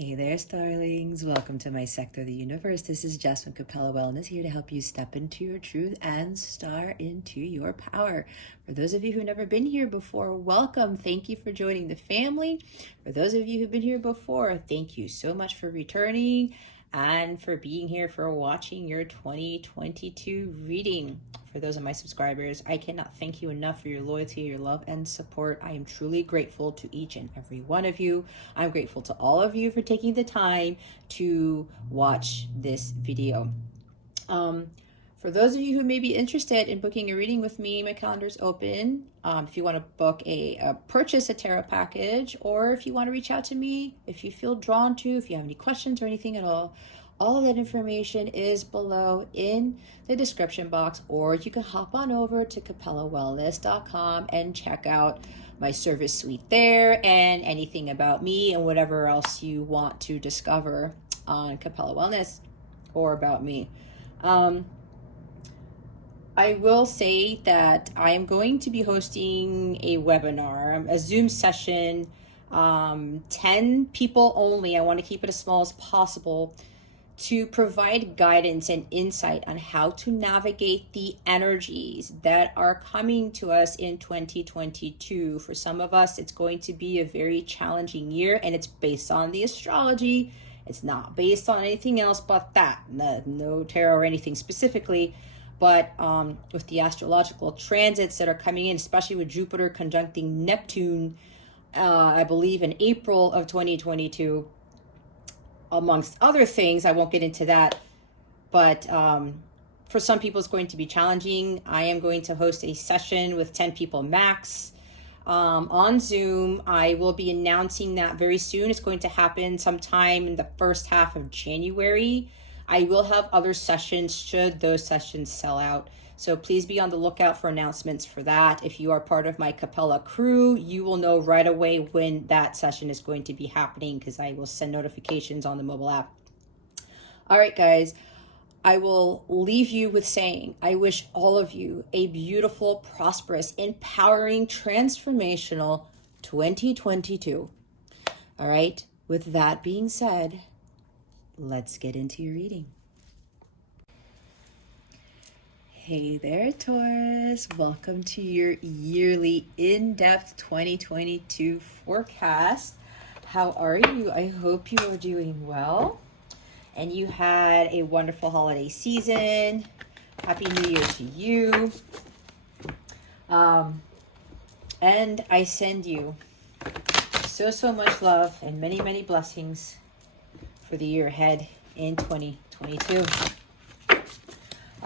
Hey there, starlings. Welcome to my sector of the universe. This is Jasmine Capella Wellness, here to help you step into your truth and star into your power. For those of you who've never been here before, welcome. Thank you for joining the family. For those of you who've been here before, thank you so much for returning and for being here, for watching your 2022 reading. For those of my subscribers, I cannot thank you enough for your loyalty, your love, and support. I am truly grateful to each and every one of you. I'm grateful to all of you for taking the time to watch this video. For those of you who may be interested in booking a reading with me, my calendar's open. If you want to book purchase a tarot package, or if you want to reach out to me, if you feel drawn to, if you have any questions or anything at all of that information is below in the description box, or you can hop on over to capellawellness.com and check out my service suite there and anything about me and whatever else you want to discover on Capella Wellness or about me. I will say that I am going to be hosting a webinar, a Zoom session, 10 people only. I want to keep it as small as possible, to provide guidance and insight on how to navigate the energies that are coming to us in 2022. For some of us, it's going to be a very challenging year, and it's based on the astrology. It's not based on anything else but that. No tarot or anything specifically, but with the astrological transits that are coming in, especially with Jupiter conjuncting Neptune, I believe in April of 2022, amongst other things. I won't get into that, but for some people it's going to be challenging. I am going to host a session with 10 people max on Zoom. I will be announcing that very soon. It's going to happen sometime in the first half of January. I will have other sessions should those sessions sell out. So please be on the lookout for announcements for that. If you are part of my Capella crew, you will know right away when that session is going to be happening, because I will send notifications on the mobile app. All right, guys, I will leave you with saying, I wish all of you a beautiful, prosperous, empowering, transformational 2022. All right, with that being said, let's get into your reading. Hey there, Taurus. Welcome to your yearly in-depth 2022 forecast. How are you? I hope you are doing well and you had a wonderful holiday season. Happy New Year to you. And I send you so much love and many blessings for the year ahead in 2022.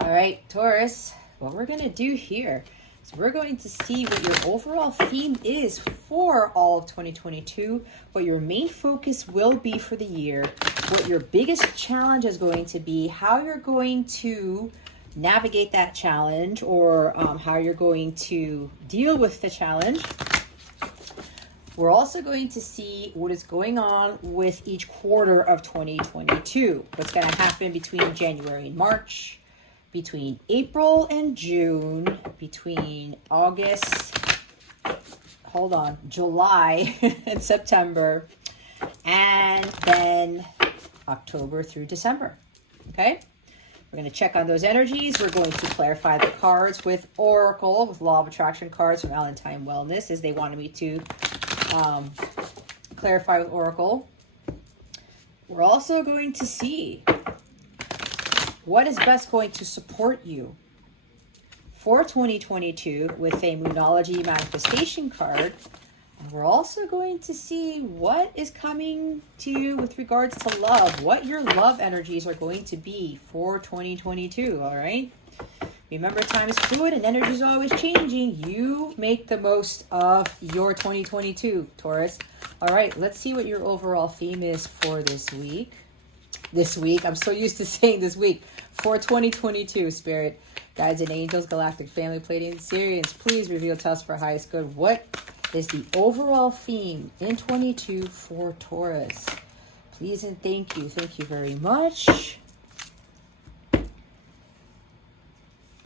All right, Taurus, what we're going to do here is we're going to see what your overall theme is for all of 2022, what your main focus will be for the year, what your biggest challenge is going to be, how you're going to navigate that challenge, or how you're going to deal with the challenge. We're also going to see what is going on with each quarter of 2022, what's going to happen between January and March, between April and June, between July and September, and then October through December. Okay? We're going to check on those energies. We're going to clarify the cards with Oracle, with Law of Attraction cards from Untitled Wellness, as they wanted me to clarify with Oracle. We're also going to see what is best going to support you for 2022 with a Moonology manifestation card. And we're also going to see what is coming to you with regards to love, what your love energies are going to be for 2022, all right? Remember, time is fluid and energy is always changing. You make the most of your 2022, Taurus. All right, let's see what your overall theme is for this week. I'm so used to saying this week. For 2022, Spirit, Guides and Angels, Galactic Family, Pleiadians, Sirians, please reveal to us for highest good. What is the overall theme in 22 for Taurus? Please and thank you. Thank you very much.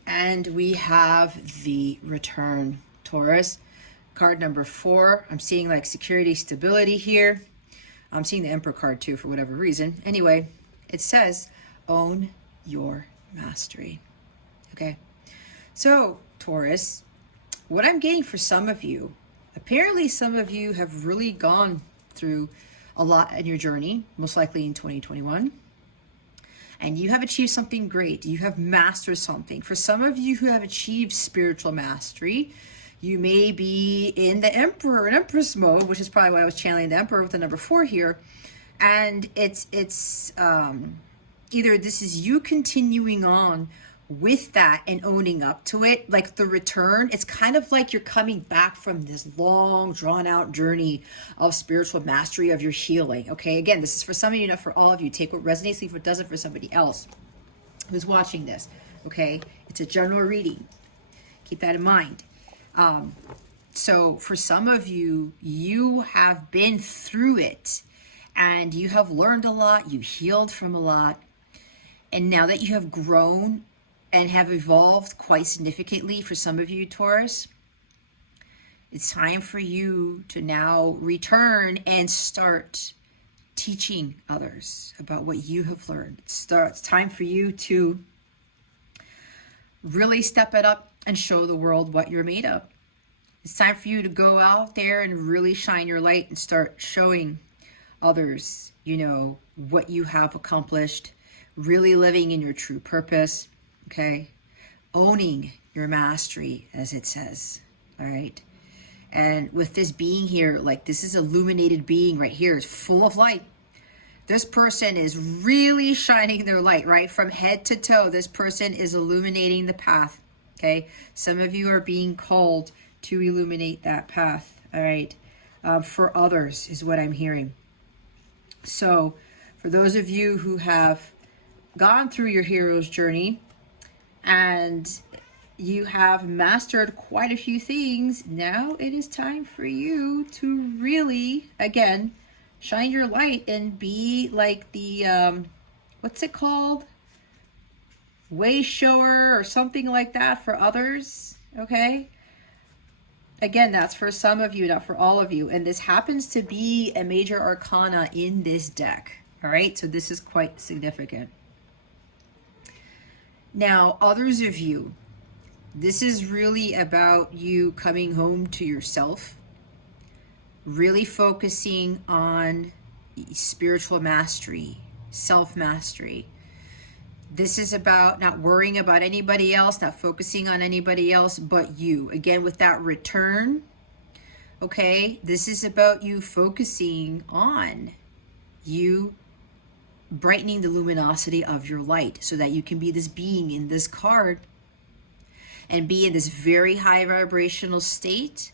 And we have the Return, Taurus. Card number 4. I'm seeing like security, stability here. I'm seeing the Emperor card too for whatever reason. Anyway, it says, own your mastery. Okay. So, Taurus, what I'm getting for some of you, apparently some of you have really gone through a lot in your journey, most likely in 2021. And you have achieved something great. You have mastered something. For some of you who have achieved spiritual mastery, you may be in the Emperor and Empress mode, which is probably why I was channeling the Emperor with the number 4 here. And it's either this is you continuing on with that and owning up to it, like the return. It's kind of like you're coming back from this long drawn out journey of spiritual mastery, of your healing. Okay, again, this is for some of you, not for all of you. Take what resonates, leave what doesn't for somebody else who's watching this. Okay, it's a general reading, keep that in mind. So for some of you, you have been through it and you have learned a lot, you healed from a lot, and now that you have grown and have evolved quite significantly, for some of you, Taurus, it's time for you to now return and start teaching others about what you have learned. It's time for you to really step it up and show the world what you're made of. It's time for you to go out there and really shine your light and start showing others, you know, what you have accomplished, really living in your true purpose. Okay, owning your mastery, as it says. All right, and with this being here, like this is illuminated being right here, is full of light. This person is really shining their light, right? From head to toe, this person is illuminating the path. Okay, some of you are being called to illuminate that path. All right, for others is what I'm hearing. So for those of you who have gone through your hero's journey and you have mastered quite a few things, now it is time for you to really, again, shine your light and be like the, what's it called? Way shower or something like that for others, okay? Again, that's for some of you, not for all of you. And this happens to be a major arcana in this deck, all right? So this is quite significant. Now, others of you, this is really about you coming home to yourself, really focusing on spiritual mastery, self-mastery. This is about not worrying about anybody else, not focusing on anybody else but you. Again, with that return, okay, this is about you focusing on you brightening the luminosity of your light so that you can be this being in this card and be in this very high vibrational state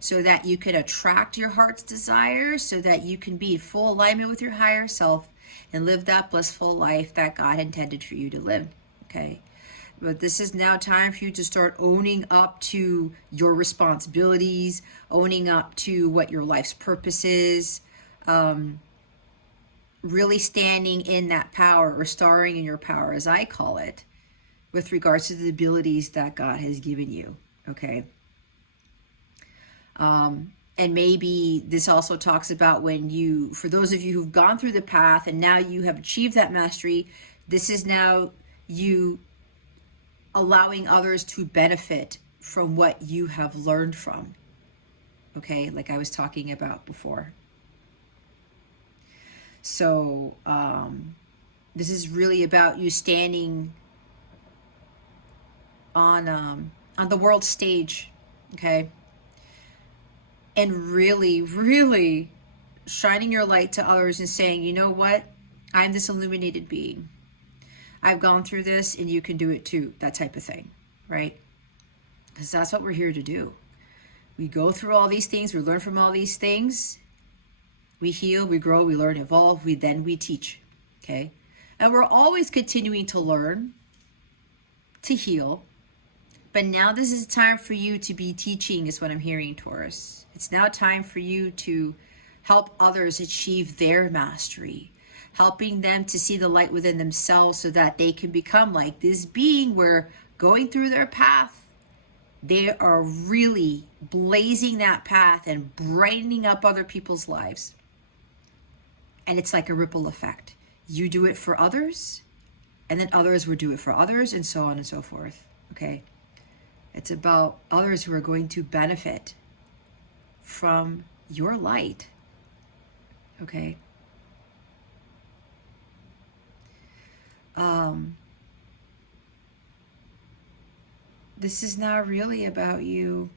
so that you can attract your heart's desire, so that you can be in full alignment with your higher self and live that blissful life that God intended for you to live, okay? But this is now time for you to start owning up to your responsibilities, owning up to what your life's purpose is, really standing in that power, or starring in your power, as I call it, with regards to the abilities that God has given you, okay? And maybe this also talks about when you, for those of you who've gone through the path and now you have achieved that mastery, this is now you allowing others to benefit from what you have learned from, okay? Like I was talking about before. So this is really about you standing on the world stage, okay? And really, really shining your light to others and saying, you know what? I'm this illuminated being. I've gone through this and you can do it too, that type of thing, right? Because that's what we're here to do. We go through all these things, we learn from all these things, we heal, we grow, we learn, evolve, we teach, okay? And we're always continuing to learn, to heal, but now this is time for you to be teaching, is what I'm hearing, Taurus. It's now time for you to help others achieve their mastery, helping them to see the light within themselves so that they can become like this being where going through their path, they are really blazing that path and brightening up other people's lives. And it's like a ripple effect. You do it for others, and then others will do it for others, and so on and so forth. Okay? It's about others who are going to benefit from your light. Okay? This is now really about you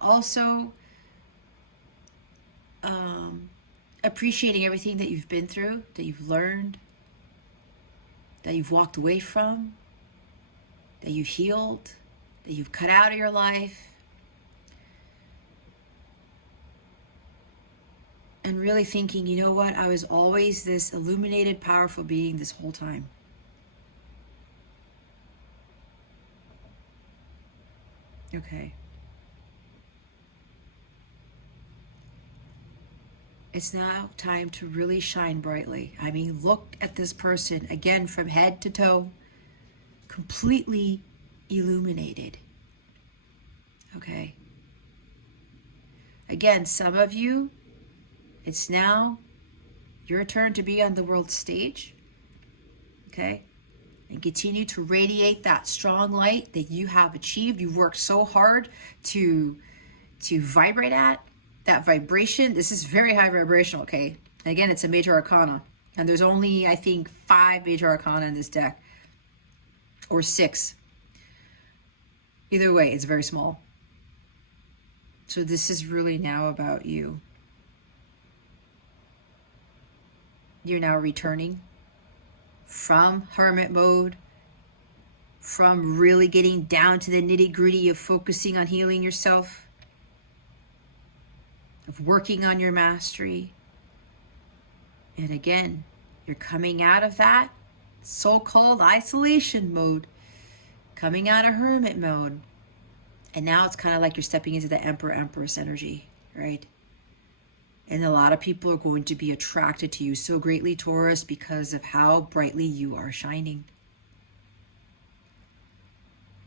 also appreciating everything that you've been through, that you've learned, that you've walked away from, that you've healed, that you've cut out of your life. And really thinking, you know what, I was always this illuminated, powerful being this whole time. Okay. It's now time to really shine brightly. I mean, look at this person again from head to toe, completely illuminated. Okay. Again, some of you, it's now your turn to be on the world stage. Okay. And continue to radiate that strong light that you have achieved. You've worked so hard to vibrate at. That vibration, this is very high vibrational, okay? And again, it's a major arcana. And there's only, I think, 5 major arcana in this deck. Or 6. Either way, it's very small. So this is really now about you. You're now returning from hermit mode, from really getting down to the nitty-gritty of focusing on healing yourself, of working on your mastery. And again, you're coming out of that so-called isolation mode, coming out of hermit mode. And now it's kind of like you're stepping into the Emperor-Empress energy, right? And a lot of people are going to be attracted to you so greatly, Taurus, because of how brightly you are shining.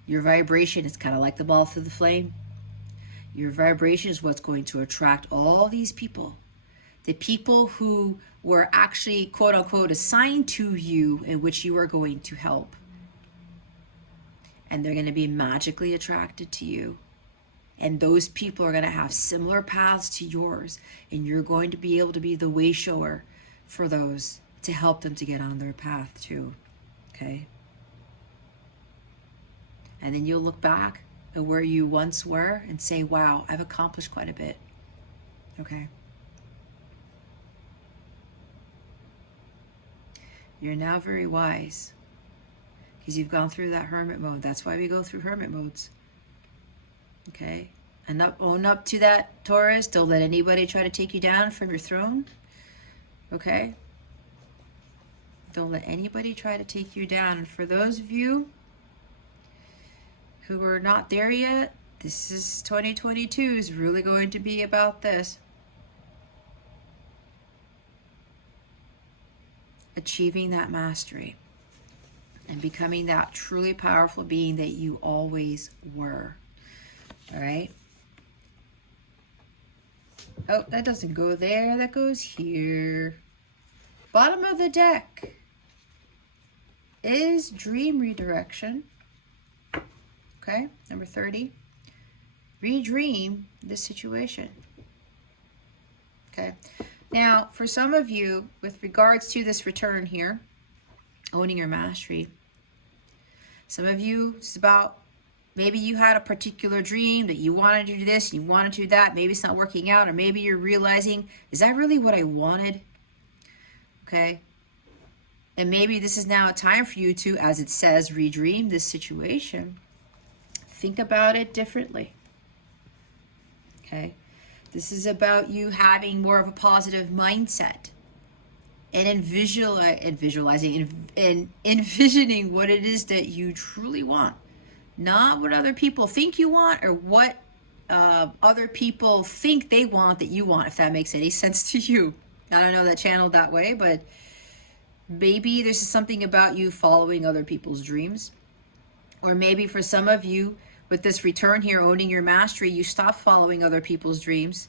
Your vibration is kind of like the ball through the flame. Your vibration is what's going to attract all these people. The people who were actually, quote unquote, assigned to you, in which you are going to help. And they're going to be magically attracted to you. And those people are going to have similar paths to yours. And you're going to be able to be the way shower for those, to help them to get on their path too. Okay? And then you'll look back at where you once were and say, wow, I've accomplished quite a bit. Okay? You're now very wise because you've gone through that hermit mode. That's why we go through hermit modes. Okay? And own up to that, Taurus. Don't let anybody try to take you down from your throne. Okay? Don't let anybody try to take you down. And for those of you who are not there yet, this is 2022 is really going to be about this. Achieving that mastery and becoming that truly powerful being that you always were. All right? Oh, that doesn't go there. That goes here. Bottom of the deck is dream redirection. Okay, number 30. Redream this situation. Okay. Now, for some of you, with regards to this return here, owning your mastery, some of you, it's about maybe you had a particular dream that you wanted to do this, you wanted to do that, maybe it's not working out, or maybe you're realizing, is that really what I wanted? Okay. And maybe this is now a time for you to, as it says, redream this situation. Think about it differently. Okay. This is about you having more of a positive mindset and envisioning what it is that you truly want. Not what other people think you want or what other people think they want that you want, if that makes any sense to you. I don't know that channeled that way, but maybe this is something about you following other people's dreams. Or maybe for some of you, with this return here, owning your mastery, you stopped following other people's dreams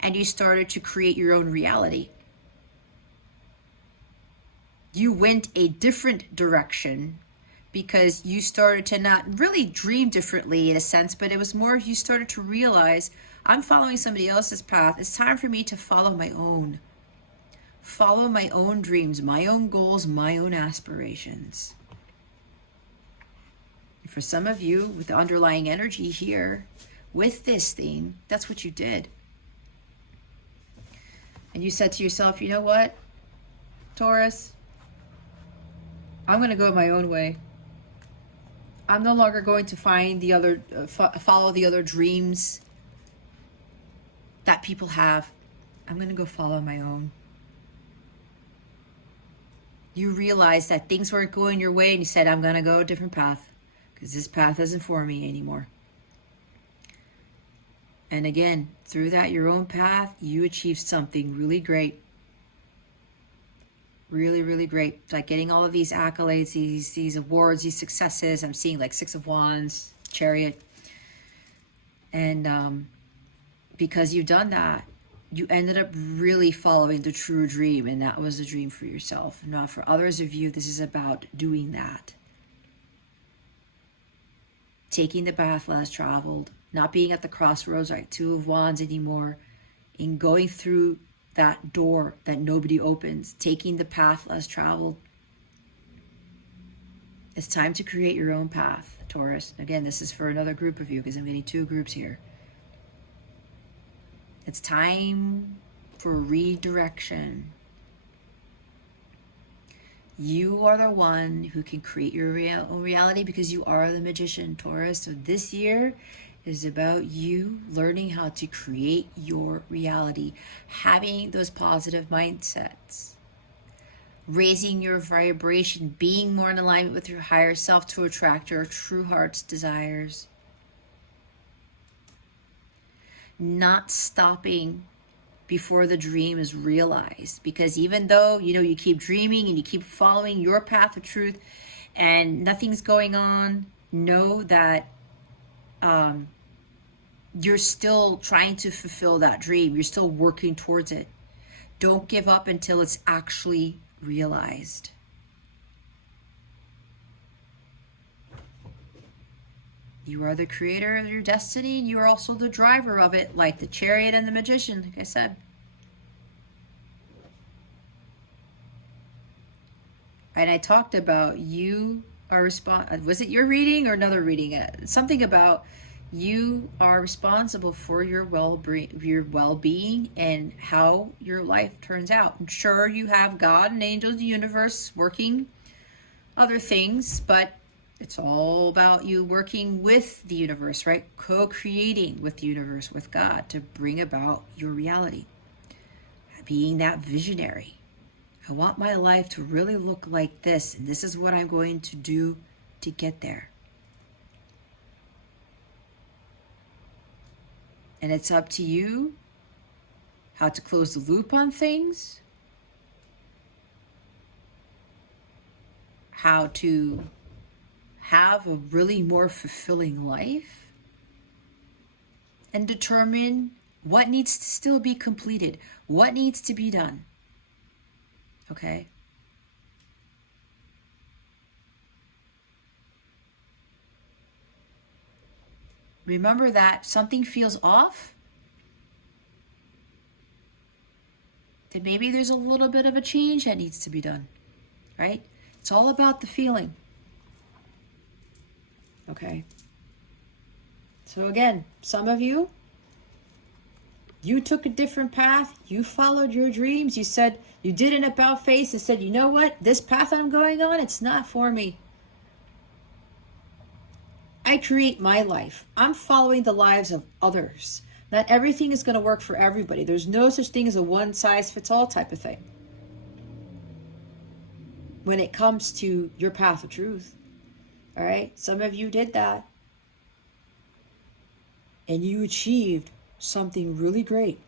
and you started to create your own reality. You went a different direction because you started to not really dream differently in a sense, but it was more you started to realize, I'm following somebody else's path. It's time for me to follow my own. Follow my own dreams, my own goals, my own aspirations. For some of you, with the underlying energy here, with this theme, that's what you did. And you said to yourself, you know what, Taurus? I'm going to go my own way. I'm no longer going to find the other, follow the other dreams that people have. I'm going to go follow my own. You realized that things weren't going your way and you said, I'm going to go a different path because this path isn't for me anymore. And again, through that, your own path, you achieved something really great. Really, really great. Like getting all of these accolades, these awards, these successes. I'm seeing like 6 of Wands, Chariot. And because you've done that, you ended up really following the true dream. And that was the dream for yourself. Now, for others of you, this is about doing that. Taking the path less traveled. Not being at the crossroads, right? 2 of Wands anymore. And going through that door that nobody opens, taking the path less traveled. It's time to create your own path, Taurus. Again, this is for another group of you because I'm getting 2 groups here. It's time for redirection. You are the one who can create your own reality because you are the magician, Taurus. So this year is about you learning how to create your reality, having those positive mindsets, raising your vibration, being more in alignment with your higher self to attract your true heart's desires, not stopping before the dream is realized. Because even though, you keep dreaming and you keep following your path of truth and nothing's going on, know that you're still trying to fulfill that dream. You're still working towards it. Don't give up until it's actually realized. You are the creator of your destiny, and you are also the driver of it, like the Chariot and the Magician, like I said. And I talked about you are was it your reading or another reading? Something about you are responsible for your well-being and how your life turns out. I'm sure you have God and angels, the universe working other things, but it's all about you working with the universe, right? Co-creating with the universe, with God, to bring about your reality. Being that visionary. I want my life to really look like this, and this is what I'm going to do to get there. And it's up to you how to close the loop on things, how to have a really more fulfilling life, and determine what needs to still be completed, what needs to be done. Okay? Remember that something feels off, then maybe there's a little bit of a change that needs to be done, right? It's all about the feeling. Okay? So again, some of you, you took a different path. You followed your dreams. You said, you did an about face and said, you know what? This path I'm going on, it's not for me. I create my life. I'm following the lives of others. Not everything is going to work for everybody. There's no such thing as a one-size-fits-all type of thing when it comes to your path of truth. All right? Some of you did that. And you achieved something really great.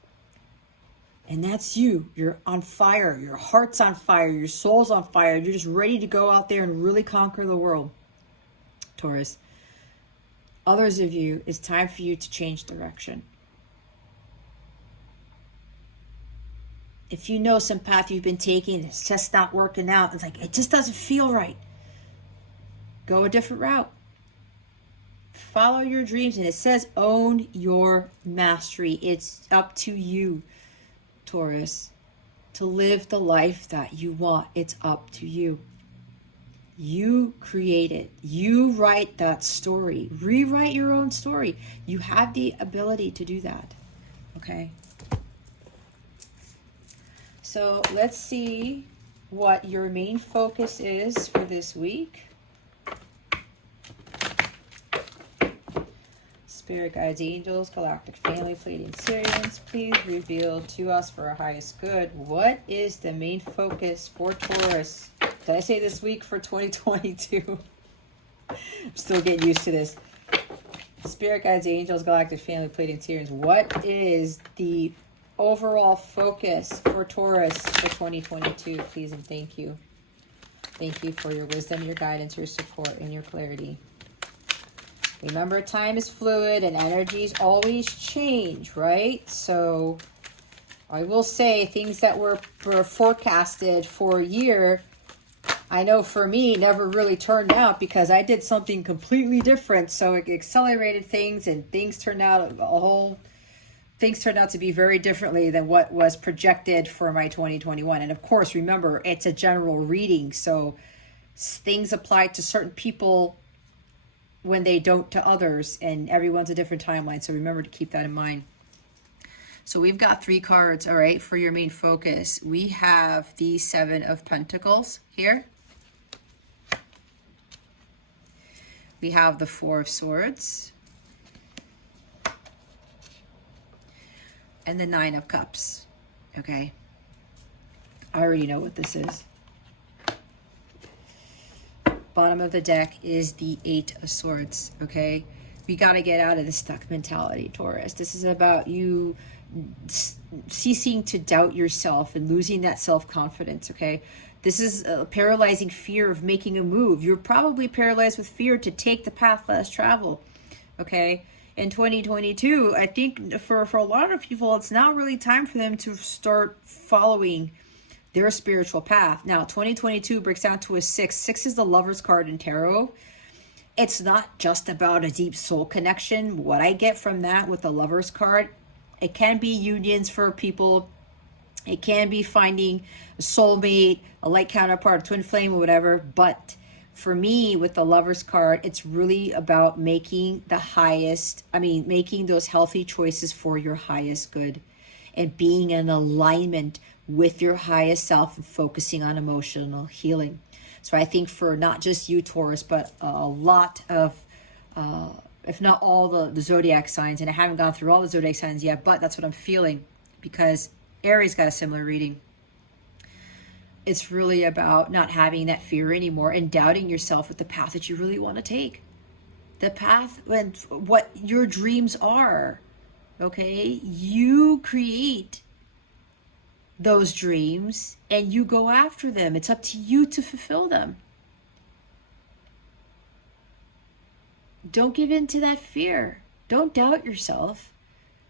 And that's you. You're on fire. Your heart's on fire. Your soul's on fire. You're just ready to go out there and really conquer the world, Taurus. Others of you, it's time for you to change direction. If you know some path you've been taking, it's just not working out. It's like, it just doesn't feel right. Go a different route. Follow your dreams. And it says own your mastery. It's up to you, Taurus, to live the life that you want. It's up to you. You create it. You write that story. Rewrite your own story. You have the ability to do that. Okay? So let's see what your main focus is for this week. Spirit guides, angels, galactic family, Pleiadian Sirians, please reveal to us for our highest good. What is the main focus for Taurus? Did I say this week for 2022? I'm still getting used to this. Spirit guides, angels, galactic family, Pleiadian Sirians. What is the overall focus for Taurus for 2022? Please and thank you. Thank you for your wisdom, your guidance, your support, and your clarity. Remember, time is fluid and energies always change, right? So I will say things that were forecasted for a year, I know for me, never really turned out because I did something completely different. So it accelerated things and things turned out to be very differently than what was projected for my 2021. And of course, remember, it's a general reading. So things apply to certain people when they don't to others, and everyone's a different timeline. So remember to keep that in mind. So we've got 3 cards, all right, for your main focus. We have the 7 of Pentacles here. We have the 4 of Swords. And the 9 of Cups, okay? I already know what this is. Bottom of the deck is the 8 of Swords, okay? We got to get out of the stuck mentality, Taurus. This is about you ceasing to doubt yourself and losing that self-confidence, okay? This is a paralyzing fear of making a move. You're probably paralyzed with fear to take the path less traveled, okay? In 2022, I think for a lot of people, it's now really time for them to start following their spiritual path. Now, 2022 breaks down to a 6. 6 is the Lover's card in tarot. It's not just about a deep soul connection. What I get from that with the Lover's card, it can be unions for people. It can be finding a soulmate, a light counterpart, a twin flame, or whatever. But for me, with the Lover's card, it's really about making those healthy choices for your highest good and being in alignment with your highest self and focusing on emotional healing. So I think for not just you, Taurus, but a lot of, if not all the zodiac signs, and I haven't gone through all the zodiac signs yet, but that's what I'm feeling because Aries got a similar reading. It's really about not having that fear anymore and doubting yourself with the path that you really want to take. The path and what your dreams are, okay? You create those dreams and you go after them. It's up to you to fulfill them. Don't give in to that fear. Don't doubt yourself.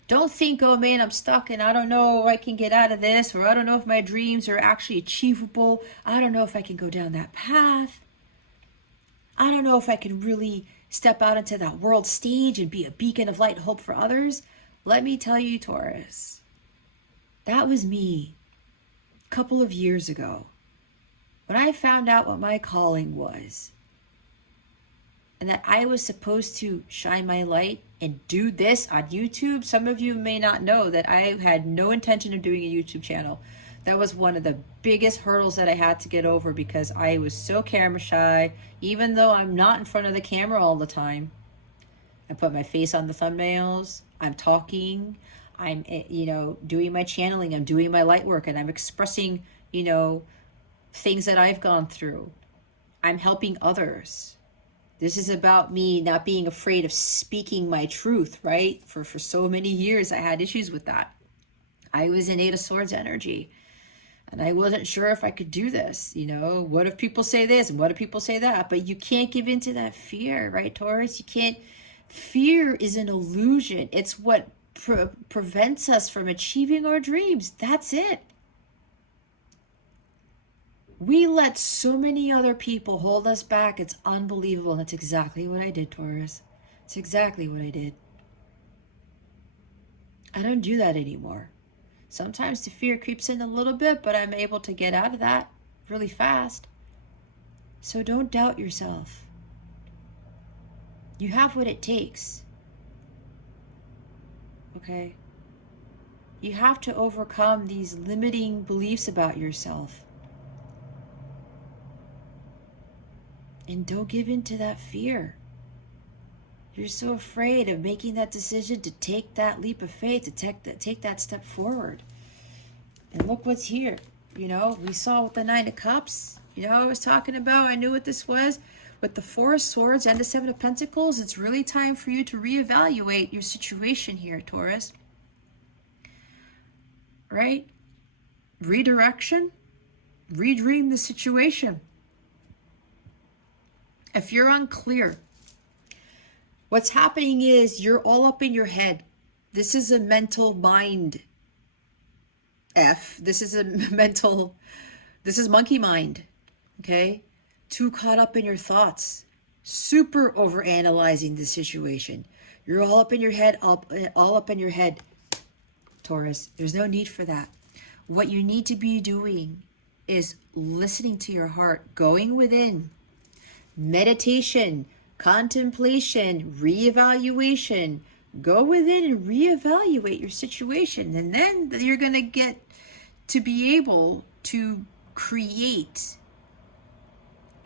Don't think, oh man, I'm stuck and I don't know if I can get out of this, or I don't know if my dreams are actually achievable. I don't know if I can go down that path. I don't know if I can really step out into that world stage and be a beacon of light and hope for others. Let me tell you, Taurus, that was me a couple of years ago when I found out what my calling was and that I was supposed to shine my light and do this on YouTube. Some of you may not know that I had no intention of doing a YouTube channel. That was one of the biggest hurdles that I had to get over because I was so camera shy. Even though I'm not in front of the camera all the time, I put my face on the thumbnails, I'm talking, I'm, doing my channeling, I'm doing my light work, and I'm expressing, things that I've gone through. I'm helping others. This is about me not being afraid of speaking my truth, right? For so many years, I had issues with that. I was in 8 of Swords energy, and I wasn't sure if I could do this. What if people say this? And what if people say that? But you can't give into that fear, right, Taurus? You can't. Fear is an illusion. It's what prevents us from achieving our dreams. That's it. We let so many other people hold us back. It's unbelievable. And that's exactly what I did, Taurus. It's exactly what I did. I don't do that anymore. Sometimes the fear creeps in a little bit, but I'm able to get out of that really fast. So don't doubt yourself. You have what it takes. Okay? You have to overcome these limiting beliefs about yourself. And don't give in to that fear. You're so afraid of making that decision to take that leap of faith, to take that step forward. And look what's here. You know, we saw with the Nine of Cups, you know, I was talking about, I knew what this was. With the Four of Swords and the Seven of Pentacles, it's really time for you to reevaluate your situation here, Taurus. Right? Redirection. Redream the situation. If you're unclear, what's happening is you're all up in your head. This is a mental mind. This is monkey mind. Okay? Too caught up in your thoughts. Super overanalyzing the situation. You're all up in your head, all up in your head, Taurus. There's no need for that. What you need to be doing is listening to your heart, going within. Meditation, contemplation, reevaluation. Go within and reevaluate your situation. And then you're going to get to be able to create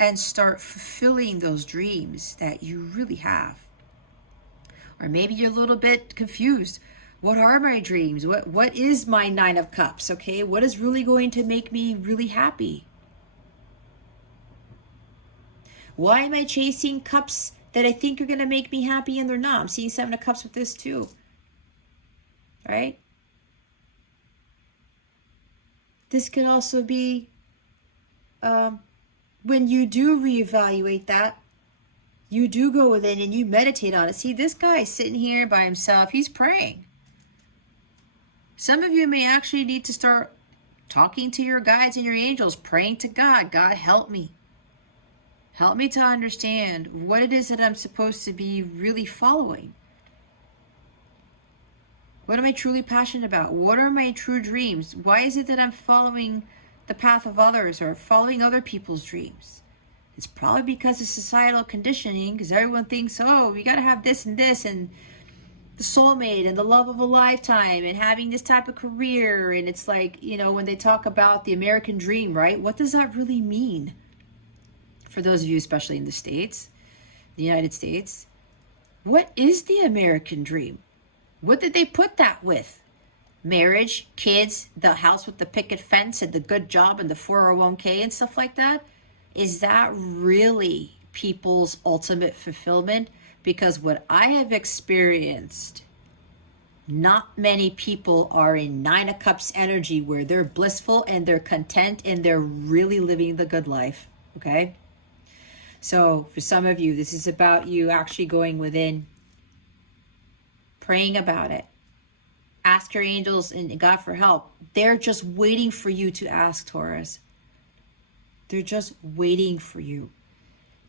and start fulfilling those dreams that you really have. Or maybe you're a little bit confused. What are my dreams? What is my Nine of Cups? Okay, what is really going to make me really happy? Why am I chasing cups that I think are going to make me happy and they're not? I'm seeing Seven of Cups with this too. Right? This could also be when you do reevaluate that, you do go within and you meditate on it. See, this guy is sitting here by himself. He's praying. Some of you may actually need to start talking to your guides and your angels, praying to God. God, help me. Help me to understand what it is that I'm supposed to be really following. What am I truly passionate about? What are my true dreams? Why is it that I'm following the path of others or following other people's dreams? It's probably because of societal conditioning, because everyone thinks, oh, we got to have this and the soulmate and the love of a lifetime and having this type of career. And it's like, you know, when they talk about the American dream, right? What does that really mean? For those of you, especially in the States, the United States, what is the American dream? What did they put that with? Marriage, kids, the house with the picket fence and the good job and the 401k and stuff like that? Is that really people's ultimate fulfillment? Because what I have experienced, not many people are in Nine of Cups energy where they're blissful and they're content and they're really living the good life, okay? So for some of you, this is about you actually going within, praying about it. Ask your angels and God for help. They're just waiting for you to ask, Taurus. They're just waiting for you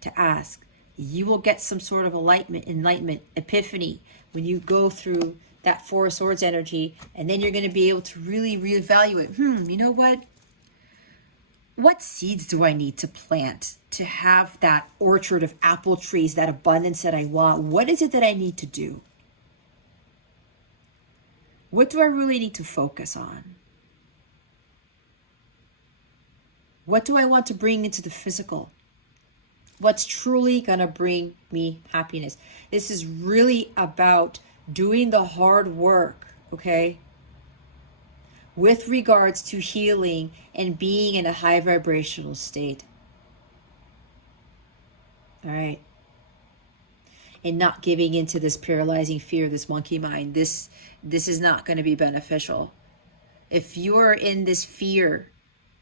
to ask. You will get some sort of enlightenment, epiphany when you go through that Four of Swords energy, and then you're going to be able to really reevaluate. You know what? What seeds do I need to plant to have that orchard of apple trees, that abundance that I want? What is it that I need to do? What do I really need to focus on? What do I want to bring into the physical? What's truly going to bring me happiness? This is really about doing the hard work, okay? With regards to healing and being in a high vibrational state. All right? And not giving into this paralyzing fear, this monkey mind. This is not going to be beneficial. If you're in this fear,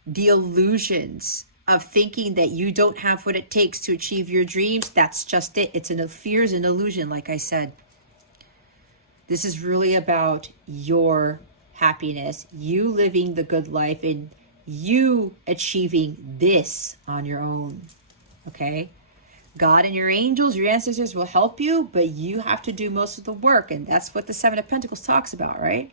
the illusions of thinking that you don't have what it takes to achieve your dreams, that's just it. Fear is an illusion, like I said. This is really about your happiness, you living the good life, and You achieving this on your own. Okay? God and your angels, your ancestors will help you, but you have to do most of the work. And that's what the Seven of Pentacles talks about, right?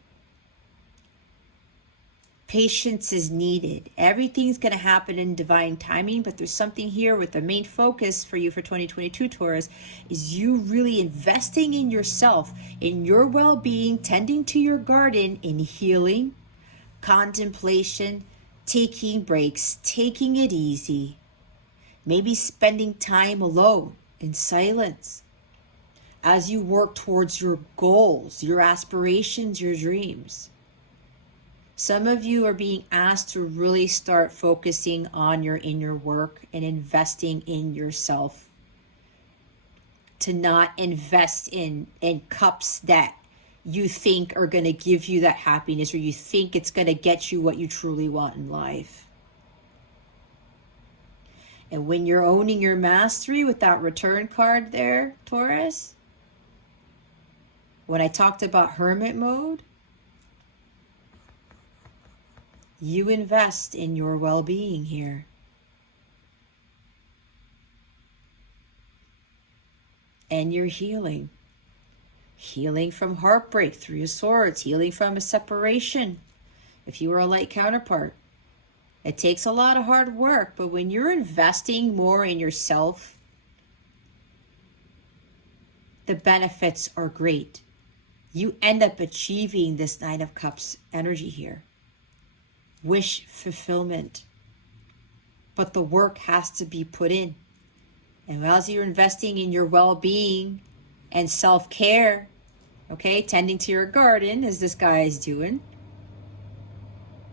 Patience is needed. Everything's going to happen in divine timing, but there's something here with the main focus for you for 2022, Taurus, is you really investing in yourself, in your well-being, tending to your garden, in healing, contemplation, taking breaks, taking it easy, maybe spending time alone in silence as you work towards your goals, your aspirations, your dreams. Some of you are being asked to really start focusing on your inner work and investing in yourself. To not invest in cups that you think are going to give you that happiness, or you think it's going to get you what you truly want in life. And when you're owning your mastery with that return card there, Taurus, when I talked about hermit mode, you invest in your well-being here. And you're healing. Healing from heartbreak, Three of Swords, healing from a separation. If you were a light counterpart, it takes a lot of hard work, but when you're investing more in yourself, the benefits are great. You end up achieving this Nine of Cups energy here. Wish fulfillment. But the work has to be put in. And as you're investing in your well-being and self-care, okay, tending to your garden as this guy is doing,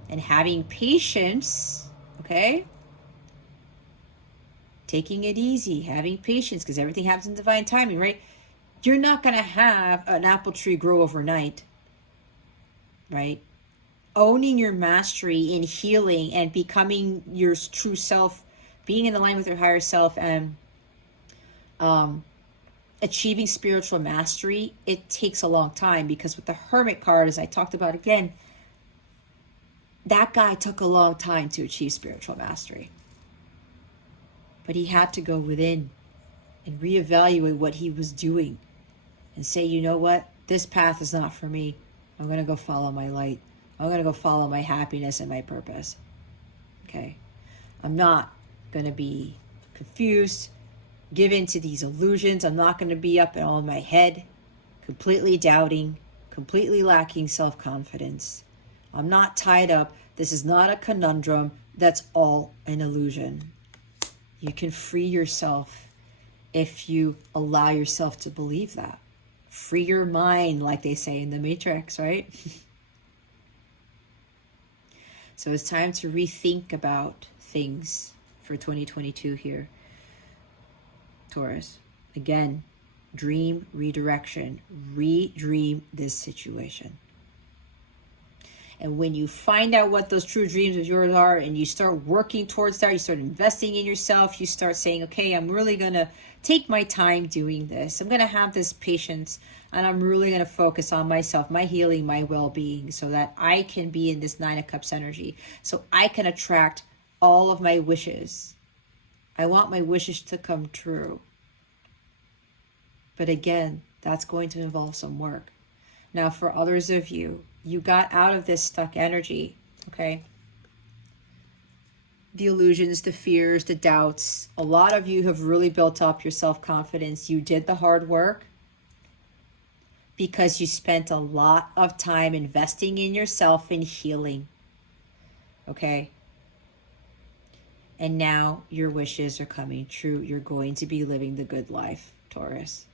and having patience, okay, taking it easy, having patience, because everything happens in divine timing, right? You're not going to have an apple tree grow overnight, right? Owning your mastery in healing and becoming your true self, being in alignment with your higher self, and achieving spiritual mastery, it takes a long time, because with the Hermit card, as I talked about again, that guy took a long time to achieve spiritual mastery. But he had to go within and reevaluate what he was doing and say, you know what? This path is not for me. I'm going to go follow my light. I'm going to go follow my happiness and my purpose. Okay? I'm not going to be confused, give in to these illusions. I'm not going to be up all in my head, completely doubting, completely lacking self-confidence. I'm not tied up. This is not a conundrum. That's all an illusion. You can free yourself if you allow yourself to believe that. Free your mind, like they say in the Matrix, right? So it's time to rethink about things for 2022 here, Taurus. Again, dream redirection. Redream this situation. And when you find out what those true dreams of yours are and you start working towards that, you start investing in yourself, you start saying, okay, I'm really going to take my time doing this. I'm going to have this patience, and I'm really going to focus on myself, my healing, my well-being, so that I can be in this Nine of Cups energy, so I can attract all of my wishes. I want my wishes to come true. But again, that's going to involve some work. Now, for others of you, you got out of this stuck energy, okay? The illusions, the fears, the doubts. A lot of you have really built up your self-confidence. You did the hard work because you spent a lot of time investing in yourself and healing, okay? And now your wishes are coming true. You're going to be living the good life, Taurus.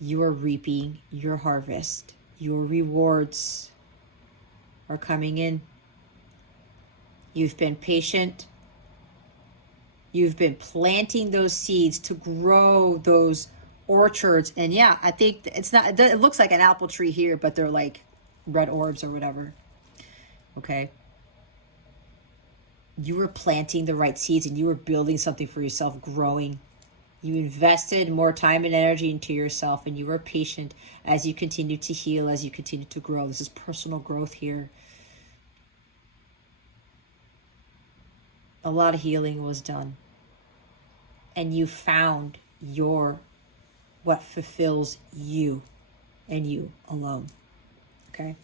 You are reaping your harvest. Your rewards are coming in. You've been patient. You've been planting those seeds to grow those orchards. And yeah, I think it's not, it looks like an apple tree here, but they're like red orbs or whatever. Okay. You were planting the right seeds and you were building something for yourself, growing. You invested more time and energy into yourself, and you were patient as you continue to heal, as you continue to grow. This is personal growth here. a lot of healing was done. And you found what fulfills you and you alone. Okay?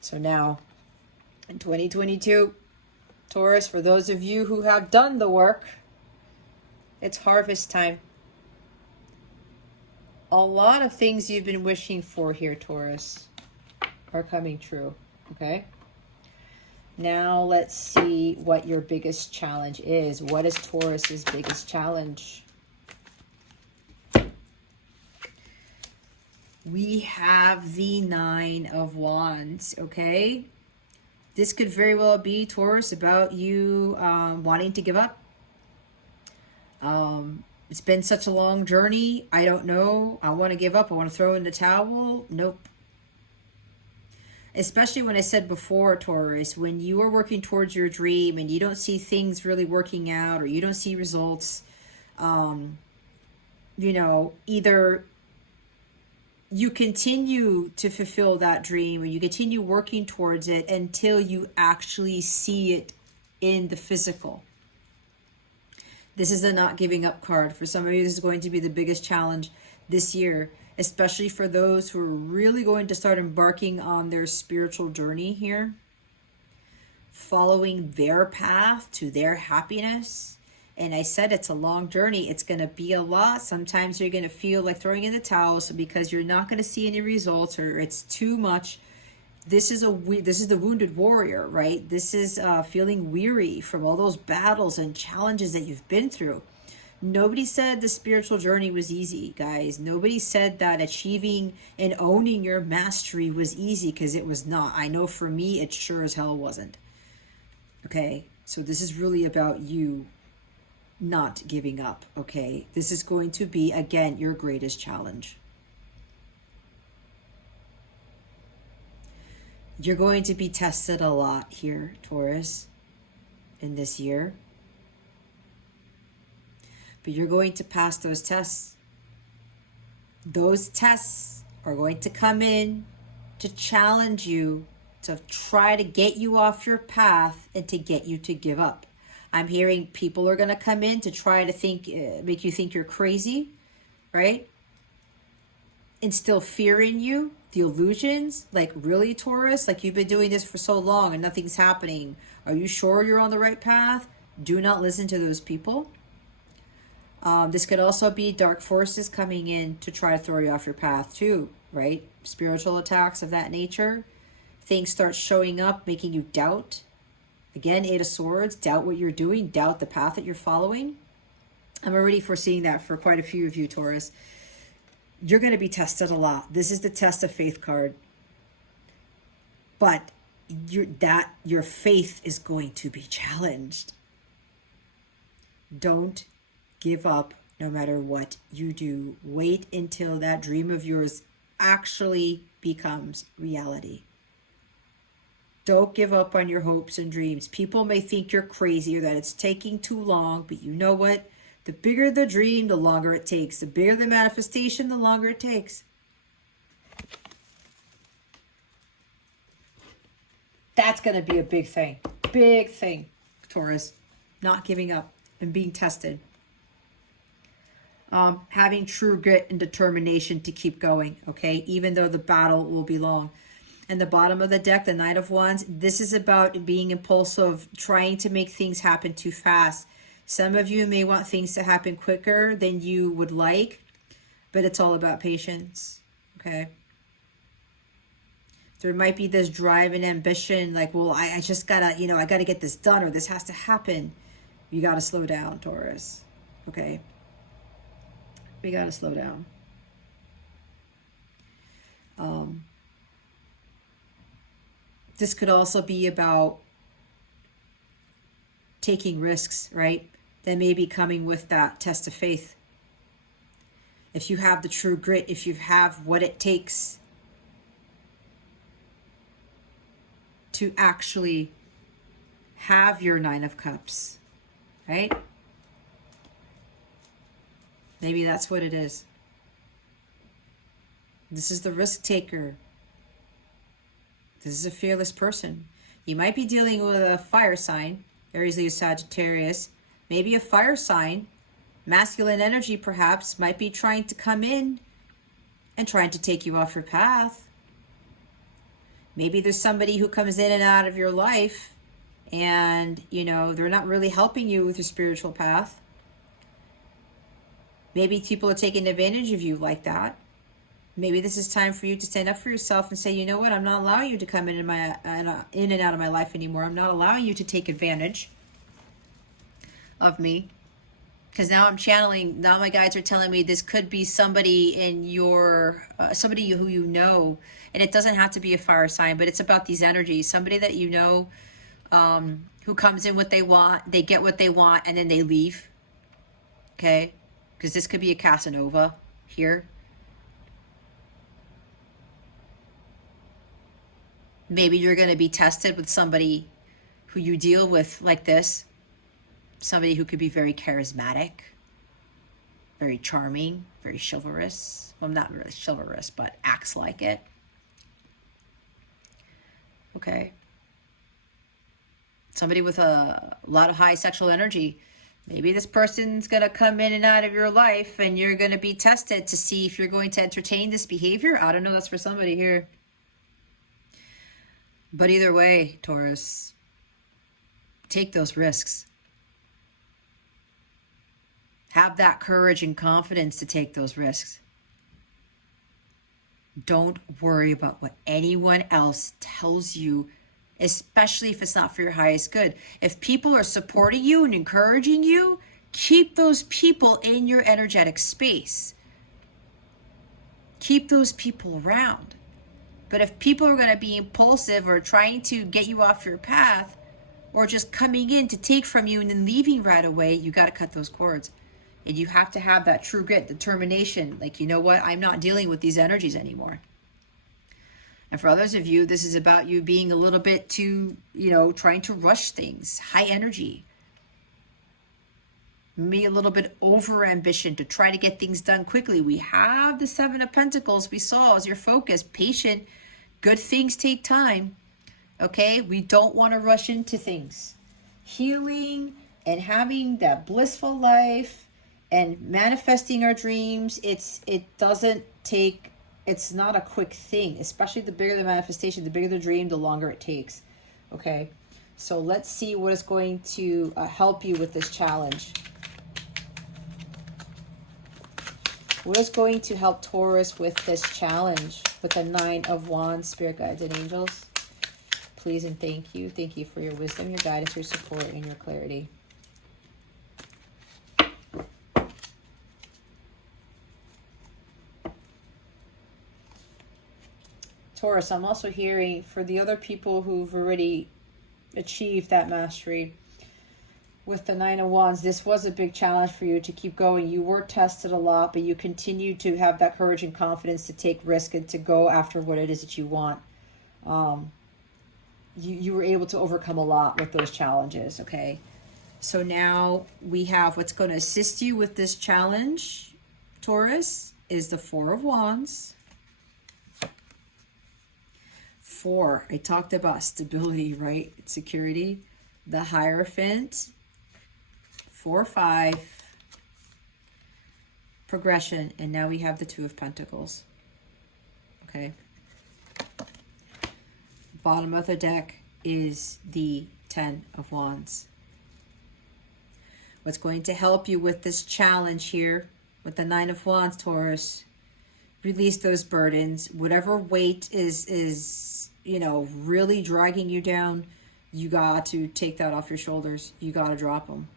So now, in 2022, Taurus, for those of you who have done the work, it's harvest time. A lot of things you've been wishing for here, Taurus, are coming true. Okay? Now let's see what your biggest challenge is. What is Taurus's biggest challenge? We have the Nine of Wands, okay? This could very well be, Taurus, about you wanting to give up. It's been such a long journey. I don't know. I want to give up. I want to throw in the towel. Nope. Especially when I said before, Taurus, when you are working towards your dream and you don't see things really working out or you don't see results, you know, either you continue to fulfill that dream or you continue working towards it until you actually see it in the physical. This is a not giving up card. For some of you, this is going to be the biggest challenge this year, especially for those who are really going to start embarking on their spiritual journey here, following their path to their happiness. And I said it's a long journey. It's going to be a lot. Sometimes you're going to feel like throwing in the towel, so because you're not going to see any results or it's too much. This is the wounded warrior, right? This is feeling weary from all those battles and challenges that you've been through. Nobody said the spiritual journey was easy, guys. Nobody said that achieving and owning your mastery was easy, because it was not. I know for me, it sure as hell wasn't. Okay, so this is really about you not giving up, okay? This is going to be, again, your greatest challenge. You're going to be tested a lot here, Taurus, in this year. But you're going to pass those tests. Those tests are going to come in to challenge you, to try to get you off your path and to get you to give up. I'm hearing people are going to come in to try to make you think you're crazy, right? Instill fear in you, the illusions, like, really, Taurus? Like, you've been doing this for so long and nothing's happening. Are you sure you're on the right path? Do not listen to those people. This could also be dark forces coming in to try to throw you off your path too, right? Spiritual attacks of that nature. Things start showing up, making you doubt. Again, Eight of Swords, doubt what you're doing, doubt the path that you're following. I'm already foreseeing that for quite a few of you, Taurus. You're going to be tested a lot. This is the test of faith card. But your faith is going to be challenged. Don't give up no matter what you do. Wait until that dream of yours actually becomes reality. Don't give up on your hopes and dreams. People may think you're crazy or that it's taking too long, but you know what? The bigger the dream, the longer it takes. The bigger the manifestation, the longer it takes. That's going to be a big thing. Big thing, Taurus. Not giving up and being tested. Having true grit and determination to keep going, okay? Even though the battle will be long. And the bottom of the deck, the Knight of Wands, this is about being impulsive, trying to make things happen too fast. Some of you may want things to happen quicker than you would like, but it's all about patience, okay? There might be this drive and ambition, like, well, I just gotta, I gotta get this done, or this has to happen. You gotta slow down, Taurus, okay? We gotta slow down. This could also be about taking risks, right? That may be coming with that test of faith. If you have the true grit, if you have what it takes to actually have your Nine of Cups, right? Maybe that's what it is. This is the risk taker. This is a fearless person. You might be dealing with a fire sign, Aries, Leo, Sagittarius. Maybe a fire sign, masculine energy perhaps, might be trying to come in and trying to take you off your path. Maybe there's somebody who comes in and out of your life and, you know, they're not really helping you with your spiritual path. Maybe people are taking advantage of you like that. Maybe this is time for you to stand up for yourself and say, you know what, I'm not allowing you to come in and out of my life anymore. I'm not allowing you to take advantage of me. Because now I'm channeling, now my guides are telling me this could be somebody in your, somebody who you know, and it doesn't have to be a fire sign, but it's about these energies. Somebody that you know who comes in what they want, they get what they want, and then they leave. Okay? Because this could be a Casanova here. Maybe you're going to be tested with somebody who you deal with like this. Somebody who could be very charismatic, very charming, very chivalrous. Well, not really chivalrous, but acts like it. Okay. Somebody with a lot of high sexual energy. Maybe this person's going to come in and out of your life and you're going to be tested to see if you're going to entertain this behavior. I don't know, that's for somebody here. But either way, Taurus, take those risks. Have that courage and confidence to take those risks. Don't worry about what anyone else tells you, especially if it's not for your highest good. If people are supporting you and encouraging you, keep those people in your energetic space. Keep those people around. But if people are going to be impulsive or trying to get you off your path, or just coming in to take from you and then leaving right away, you got to cut those cords. And you have to have that true grit, determination. Like, you know what? I'm not dealing with these energies anymore. And for others of you, this is about you being a little bit too, you know, trying to rush things. High energy. Maybe a little bit over ambition to try to get things done quickly. We have the Seven of Pentacles we saw as your focus. Patient. Good things take time. Okay? We don't want to rush into things. Healing and having that blissful life and manifesting our dreams, it's not a quick thing. Especially the bigger the manifestation, the bigger the dream, the longer it takes. Okay, so let's see what is going to help you with this challenge. What is going to help Taurus with this challenge with the Nine of Wands, Spirit Guides and Angels? Please and thank you. Thank you for your wisdom, your guidance, your support, and your clarity. Taurus, I'm also hearing for the other people who've already achieved that mastery with the Nine of Wands, this was a big challenge for you to keep going. You were tested a lot, but you continued to have that courage and confidence to take risk and to go after what it is that you want. You were able to overcome a lot with those challenges, okay? So now we have what's going to assist you with this challenge, Taurus, is the Four of Wands. 4, I talked about stability, right? Security. The Hierophant. 4, 5. Progression. And now we have the Two of Pentacles. Okay. Bottom of the deck is the Ten of Wands. What's going to help you with this challenge here with the Nine of Wands, Taurus? Release those burdens. Whatever weight is you know, really dragging you down, you got to take that off your shoulders. You got to drop them.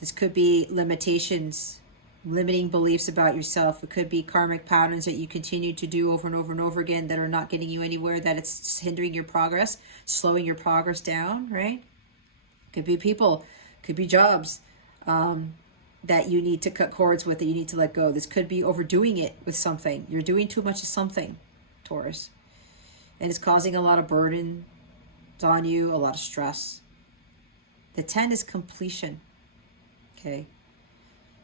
This could be limitations, limiting beliefs about yourself. It could be karmic patterns that you continue to do over and over and over again that are not getting you anywhere, that it's hindering your progress, slowing your progress down, right? Could be people, could be jobs that you need to cut cords with, that you need to let go. This could be overdoing it with something. You're doing too much of something, Taurus. And it's causing a lot of burden on you, a lot of stress. The 10 is completion. Okay.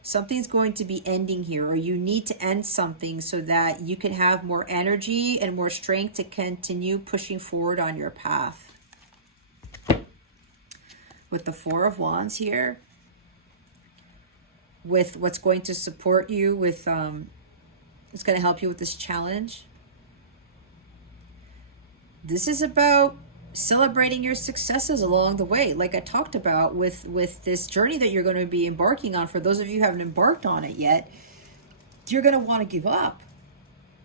Something's going to be ending here, or you need to end something so that you can have more energy and more strength to continue pushing forward on your path. with the Four of Wands here, with what's going to support you, with it's going to help you with this challenge. This is about celebrating your successes along the way, like I talked about with this journey that you're going to be embarking on. For those of you who haven't embarked on it yet, you're going to want to give up.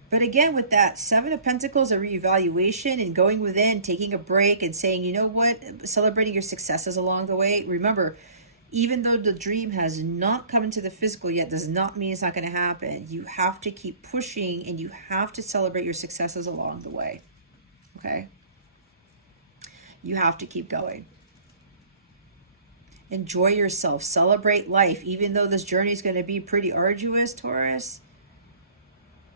But again, with that Seven of Pentacles, a reevaluation and going within, taking a break and saying, you know what, celebrating your successes along the way. Remember, even though the dream has not come into the physical yet, does not mean it's not going to happen. You have to keep pushing and you have to celebrate your successes along the way. Okay? You have to keep going. Enjoy yourself. Celebrate life. Even though this journey is going to be pretty arduous, Taurus,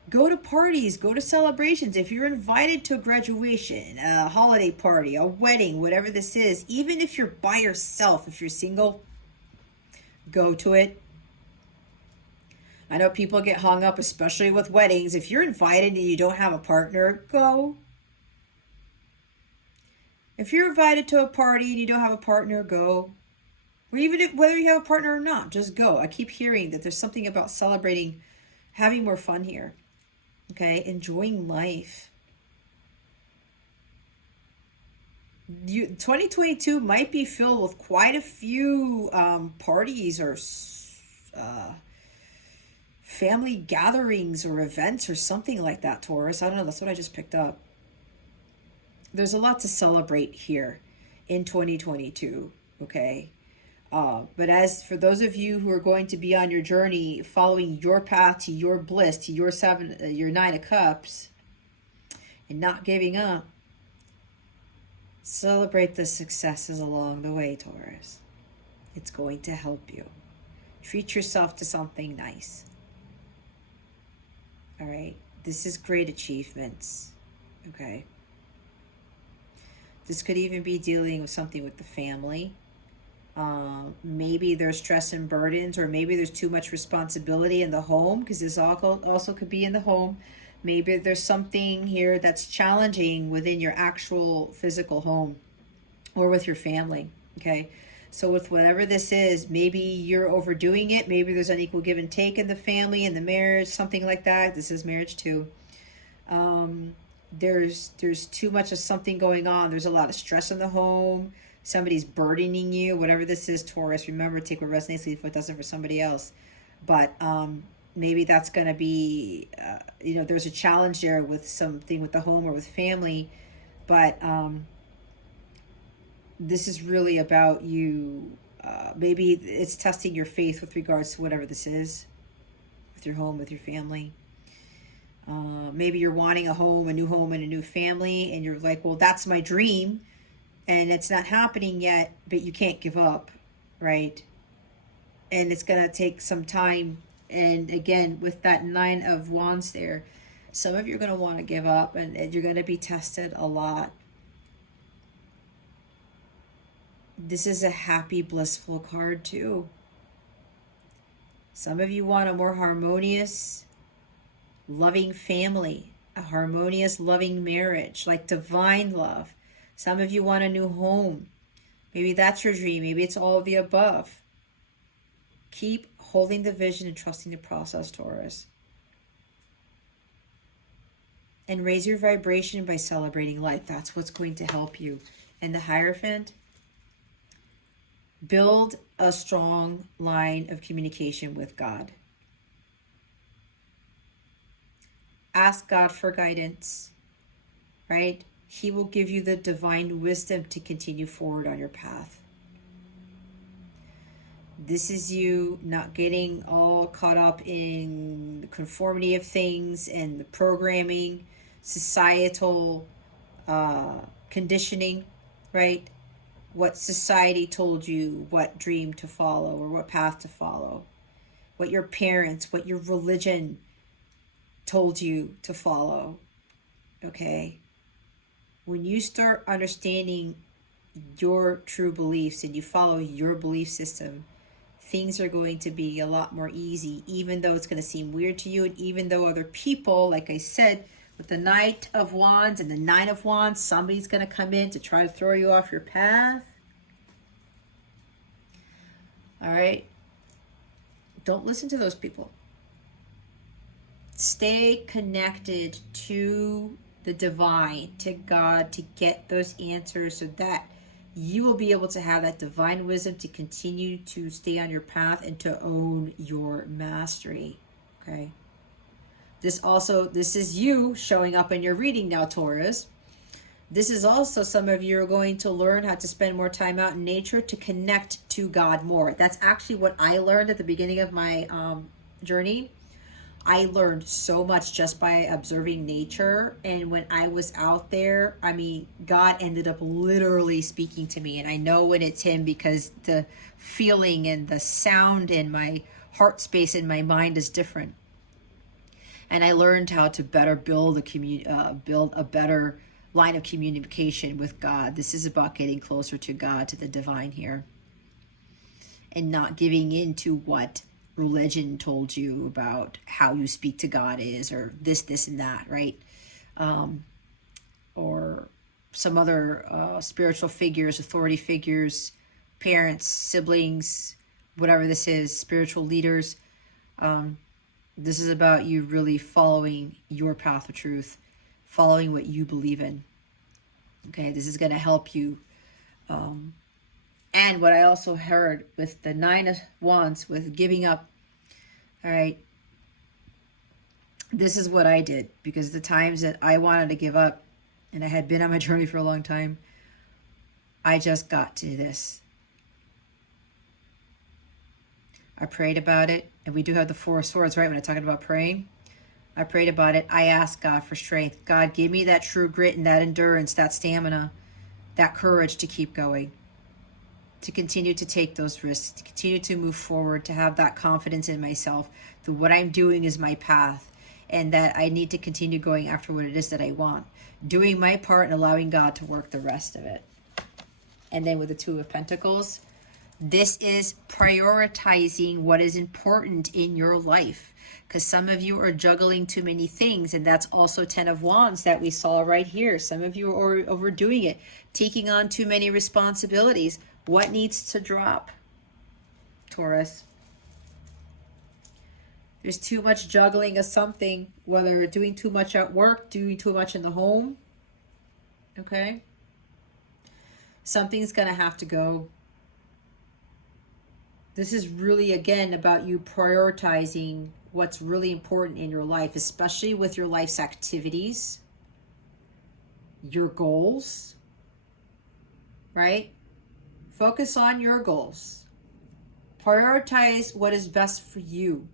go to parties, go to celebrations. If you're invited to a graduation, a holiday party, a wedding, whatever this is, even if you're by yourself, if you're single, go to it. I know people get hung up, especially with weddings. If you're invited and you don't have a partner, go. If you're invited to a party and you don't have a partner, go. Or even whether you have a partner or not, just go. I keep hearing that there's something about celebrating, having more fun here. Okay, enjoying life. 2022 might be filled with quite a few parties or family gatherings or events or something like that, Taurus. I don't know. That's what I just picked up. There's a lot to celebrate here in 2022, okay? But as for those of you who are going to be on your journey, following your path to your bliss, to your Nine of Cups, and not giving up, celebrate the successes along the way, Taurus. It's going to help you. Treat yourself to something nice. All right? This is great achievements, okay? This could even be dealing with something with the family. Maybe there's stress and burdens, or maybe there's too much responsibility in the home, because this also could be in the home. Maybe there's something here that's challenging within your actual physical home or with your family, okay? So with whatever this is, maybe you're overdoing it. Maybe there's unequal give and take in the family, in the marriage, something like that. This is marriage too. There's too much of something going on. There's a lot of stress in the home. Somebody's burdening you, whatever this is, Taurus. Remember, take what resonates, leave what doesn't for somebody else. But maybe that's going to be, there's a challenge there with something with the home or with family. But this is really about you. Maybe it's testing your faith with regards to whatever this is, with your home, with your family. Maybe you're wanting a home, a new home, and a new family, and you're like, well, that's my dream, and it's not happening yet, but you can't give up, right? And it's going to take some time. And again, with that Nine of Wands there, some of you are going to want to give up, and you're going to be tested a lot. This is a happy, blissful card too. Some of you want a more harmonious, loving family, a harmonious, loving marriage, like divine love. Some of you want a new home. Maybe that's your dream. Maybe it's all of the above. Keep holding the vision and trusting the process, Taurus. And raise your vibration by celebrating life. That's what's going to help you. And the Hierophant, build a strong line of communication with God. Ask God for guidance, right? He will give you the divine wisdom to continue forward on your path. This is you not getting all caught up in the conformity of things and the programming, societal conditioning, right? What society told you, what dream to follow or what path to follow, what your parents, what your religion told you to follow, okay? When you start understanding your true beliefs and you follow your belief system, things are going to be a lot more easy, even though it's going to seem weird to you, and even though other people, like I said, with the Knight of Wands and the Nine of Wands, somebody's going to come in to try to throw you off your path. All right? Don't listen to those people. Stay connected to the divine, to God, to get those answers so that you will be able to have that divine wisdom to continue to stay on your path and to own your mastery. Okay? This is you showing up in your reading now, Taurus. This is also some of you are going to learn how to spend more time out in nature to connect to God more. That's actually what I learned at the beginning of my journey. I learned so much just by observing nature. And when I was out there, I mean, God ended up literally speaking to me. And I know when it's him because the feeling and the sound in my heart space in my mind is different. And I learned how to better build a better line of communication with God. This is about getting closer to God, to the divine here, and not giving in to what religion told you about how you speak to God is, or this, and that, right? Or some other spiritual figures, authority figures, parents, siblings, whatever this is, spiritual leaders. This is about you really following your path of truth, following what you believe in. Okay, this is going to help you. And what I also heard with the 9 of Wands, with giving up, all right, this is what I did, because the times that I wanted to give up, and I had been on my journey for a long time, I just got to this. I prayed about it, and we do have the 4 of Swords, right, when I'm talking about praying. I prayed about it. I asked God for strength. God, give me that true grit and that endurance, that stamina, that courage to keep going, to continue to take those risks, to continue to move forward, to have that confidence in myself that what I'm doing is my path, and that I need to continue going after what it is that I want, doing my part and allowing God to work the rest of it. And then with the 2 of Pentacles, this is prioritizing what is important in your life, because some of you are juggling too many things, and that's also 10 of Wands that we saw right here. Some of you are overdoing it, taking on too many responsibilities. What needs to drop, Taurus? There's too much juggling of something, whether doing too much at work, doing too much in the home. Okay? Something's going to have to go. This is really, again, about you prioritizing what's really important in your life, especially with your life's activities, your goals, right? Focus on your goals. Prioritize what is best for you,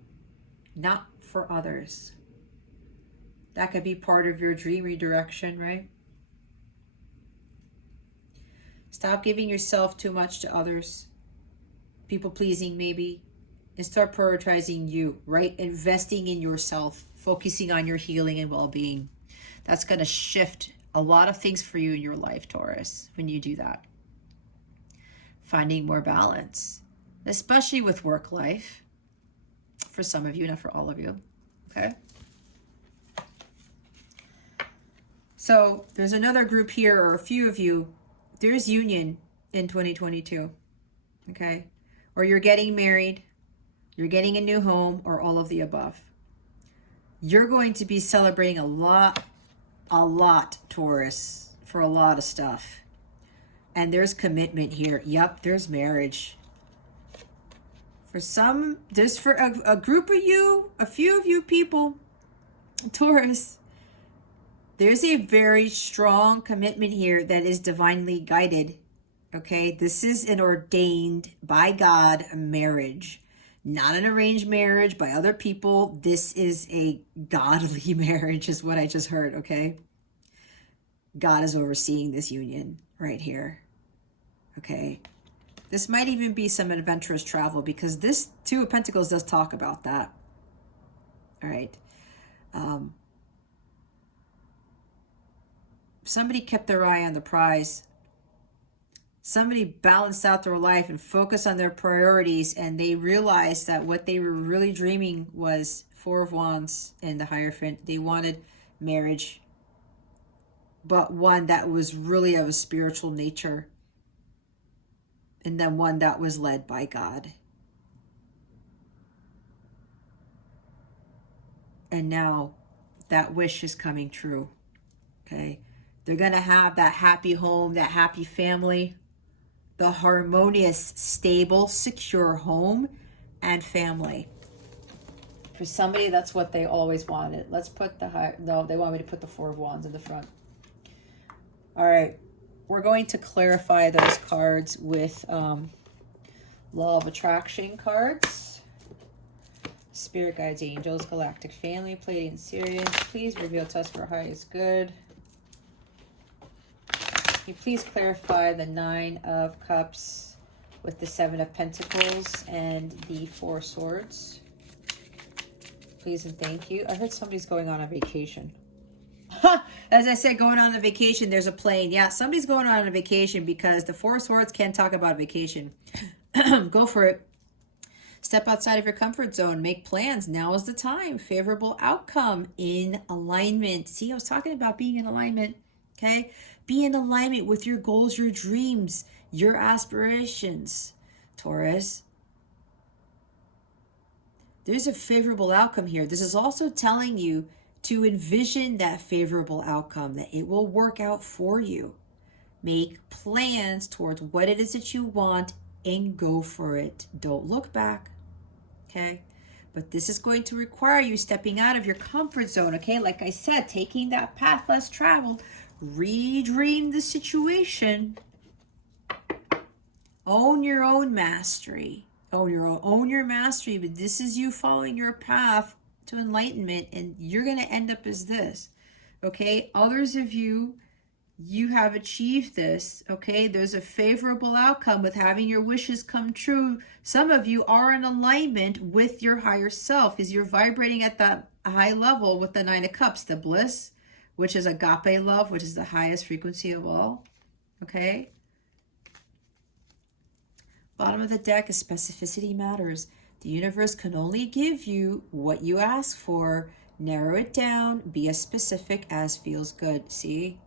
not for others. That could be part of your dream redirection, right? Stop giving yourself too much to others. People pleasing maybe, and start prioritizing you, right? Investing in yourself, focusing on your healing and well-being. That's going to shift a lot of things for you in your life, Taurus, when you do that. Finding more balance, especially with work life, for some of you, not for all of you, okay? So there's another group here, or a few of you, there's union in 2022, okay? Or you're getting married, you're getting a new home, or all of the above. You're going to be celebrating a lot, Taurus, for a lot of stuff. And there's commitment here. Yep, there's marriage. For some, there's for a group of you, a few of you people, Taurus, there's a very strong commitment here that is divinely guided. Okay, this is an ordained by God marriage, not an arranged marriage by other people. This is a godly marriage, is what I just heard. Okay, God is overseeing this union right here. Okay, this might even be some adventurous travel, because this 2 of Pentacles does talk about that. All right. Somebody kept their eye on the prize. Somebody balanced out their life and focused on their priorities, and they realized that what they were really dreaming was 4 of Wands and the Hierophant. They wanted marriage, but one that was really of a spiritual nature, and then one that was led by God. And now that wish is coming true. Okay. They're going to have that happy home, that happy family, the harmonious, stable, secure home and family. For somebody, that's what they always wanted. Let's put the high, no, they want me to put the Four of Wands in the front. All right. We're going to clarify those cards with Law of Attraction cards. Spirit guides, angels, galactic family, Pleiadian, Sirius. Please reveal to us for our highest good. Can you please clarify the Nine of Cups with the Seven of Pentacles and the Four Swords? Please and thank you. I heard somebody's going on a vacation. As I said, going on a vacation, there's a plane. Yeah, somebody's going on a vacation because the Four Swords can't talk about vacation. Go for it. Step outside of your comfort zone. Make plans. Now is the time. Favorable outcome. In alignment. See, I was talking about being in alignment. Okay? Be in alignment with your goals, your dreams, your aspirations, Taurus. There's a favorable outcome here. This is also telling you to envision that favorable outcome, that it will work out for you. Make plans towards what it is that you want and go for it. Don't look back, okay? But this is going to require you stepping out of your comfort zone, okay? Like I said, taking that path less traveled, redream the situation, own your own mastery, own your mastery. But this is you following your path to enlightenment, and you're going to end up as this, okay? Others of you have achieved this, okay? There's a favorable outcome with having your wishes come true. Some of you are in alignment with your higher self because you're vibrating at that high level with the Nine of Cups, the bliss, which is agape love, which is the highest frequency of all, okay? Bottom of the deck is specificity matters. The universe can only give you what you ask for. Narrow it down. Be as specific as feels good. See?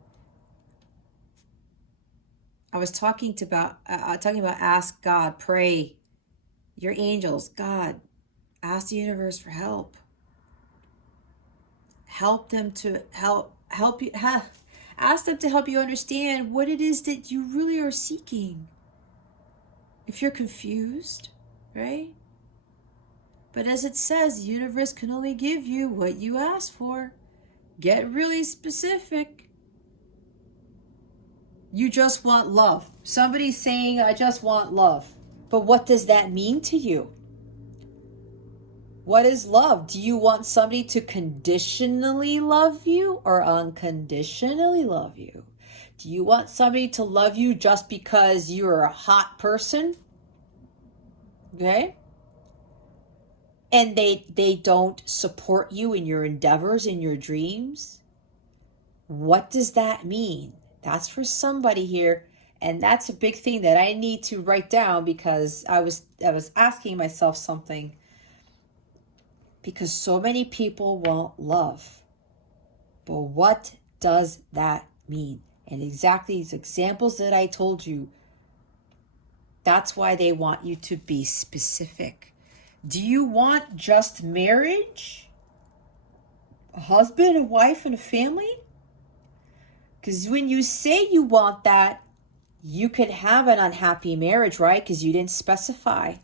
I was talking about ask God, pray. Your angels, God, ask the universe for help. Help them to help you. Ask them to help you understand what it is that you really are seeking. If you're confused, right? But as it says, the universe can only give you what you ask for. Get really specific. You just want love. Somebody's saying, I just want love. But what does that mean to you? What is love? Do you want somebody to conditionally love you or unconditionally love you? Do you want somebody to love you just because you're a hot person? Okay? And they don't support you in your endeavors, in your dreams? What does that mean? That's for somebody here. And that's a big thing that I need to write down, because I was asking myself something. Because so many people want love. But what does that mean? And exactly these examples that I told you, that's why they want you to be specific. Do you want just marriage? A husband, a wife, and a family? Because when you say you want that, you could have an unhappy marriage, right? Because you didn't specify.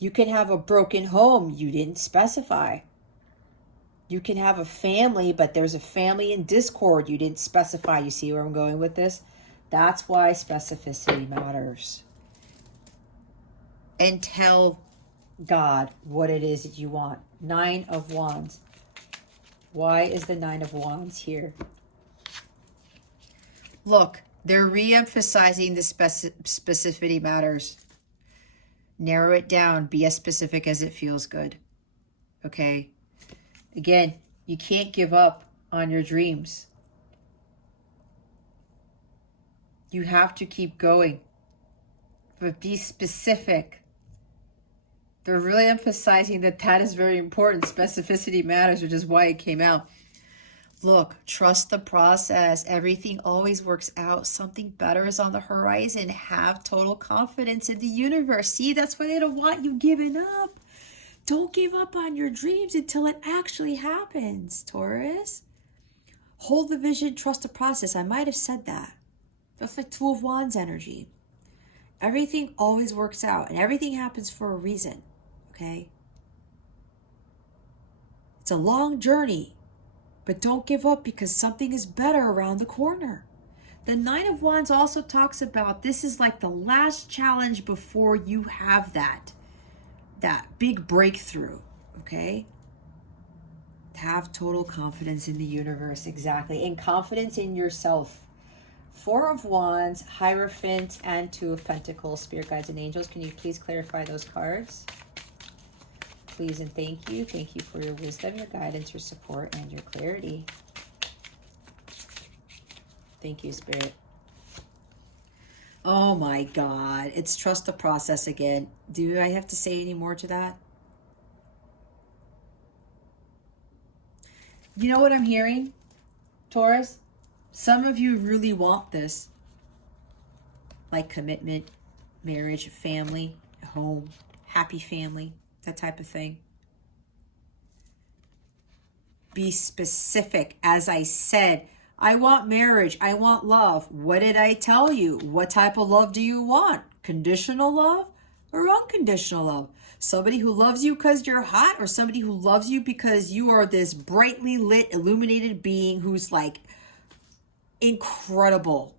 You can have a broken home. You didn't specify. You can have a family, but there's a family in discord. You didn't specify. You see where I'm going with this? That's why specificity matters. And tell God what it is that you want. Nine of Wands. Why is the Nine of Wands here? Look, they're re-emphasizing the specificity matters. Narrow it down. Be as specific as it feels good. Okay? Again, you can't give up on your dreams. You have to keep going. But be specific. They're really emphasizing that is very important. Specificity matters, which is why it came out. Look, trust the process. Everything always works out. Something better is on the horizon. Have total confidence in the universe. See, that's why they don't want you giving up. don't give up on your dreams until it actually happens, Taurus. Hold the vision, trust the process. I might have said that. That's like Two of Wands energy. Everything always works out and everything happens for a reason, okay? It's a long journey, but don't give up because something is better around the corner. The Nine of Wands also talks about this is like the last challenge before you have that big breakthrough, okay? Have total confidence in the universe, exactly, and confidence in yourself. Four of Wands, Hierophant, and Two of Pentacles. Spirit guides and angels, can you please clarify those cards? Please and thank you. Thank you for your wisdom, your guidance, your support, and your clarity. Thank you, Spirit. Oh my God, it's trust the process again. Do I have to say any more to that? You know what I'm hearing, Taurus? Some of you really want this. Like commitment, marriage, family, home, happy family, that type of thing. Be specific. As I said, I want marriage. I want love. What did I tell you? What type of love do you want? Conditional love or unconditional love? Somebody who loves you because you're hot, or somebody who loves you because you are this brightly lit, illuminated being who's like incredible,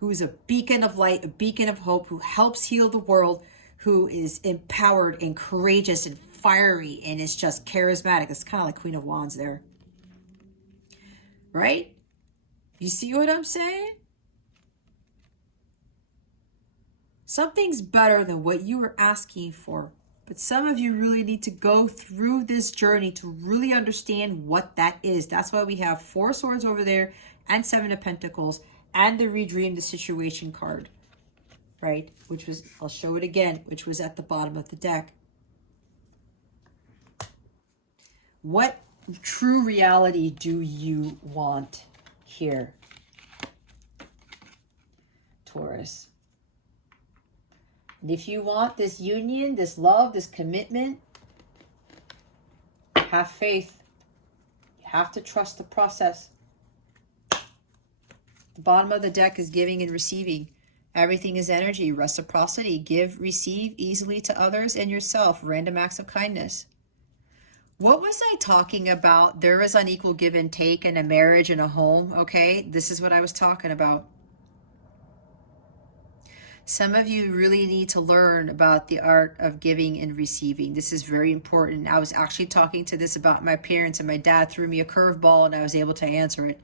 who's a beacon of light, a beacon of hope, who helps heal the world, who is empowered and courageous and fiery and is just charismatic. It's kind of like Queen of Wands there. Right? You see what I'm saying? Something's better than what you were asking for. But some of you really need to go through this journey to really understand what that is. That's why we have Four Swords over there and Seven of Pentacles and the Redream the Situation card. Right? Which was, I'll show it again, which was at the bottom of the deck. What true reality do you want here, Taurus? And if you want this union, this love, this commitment, have faith. You have to trust the process. The bottom of the deck is giving and receiving. Everything is energy, reciprocity. Give, receive easily to others and yourself. Random acts of kindness. What was I talking about? There is unequal give and take in a marriage and a home, okay? This is what I was talking about. Some of you really need to learn about the art of giving and receiving. This is very important. I was actually talking to this about my parents, and my dad threw me a curveball and I was able to answer it.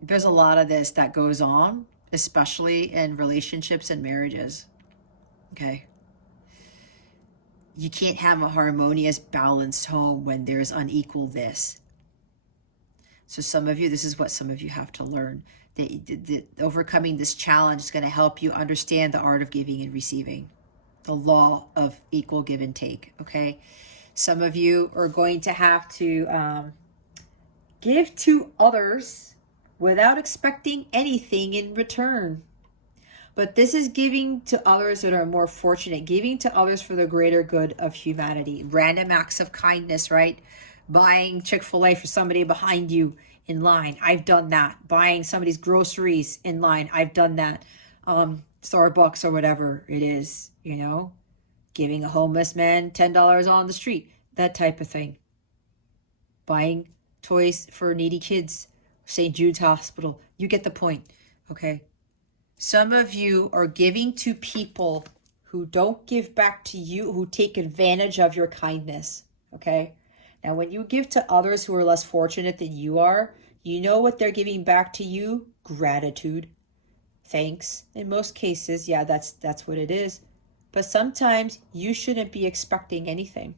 There's a lot of this that goes on, especially in relationships and marriages, okay? You can't have a harmonious, balanced home when there's unequal this. So some of you, this is what some of you have to learn. That overcoming this challenge is going to help you understand the art of giving and receiving, the law of equal give and take, okay? Some of you are going to have to give to others without expecting anything in return. But this is giving to others that are more fortunate, giving to others for the greater good of humanity. Random acts of kindness, right? Buying Chick-fil-A for somebody behind you in line. I've done that. Buying somebody's groceries in line. I've done that. Starbucks or whatever it is, you know. Giving a homeless man $10 on the street. That type of thing. Buying toys for needy kids. St. Jude's Hospital. You get the point, okay? Some of you are giving to people who don't give back to you, who take advantage of your kindness, okay? Now, when you give to others who are less fortunate than you are, you know what they're giving back to you? Gratitude, thanks. In most cases, yeah, that's what it is. But sometimes you shouldn't be expecting anything.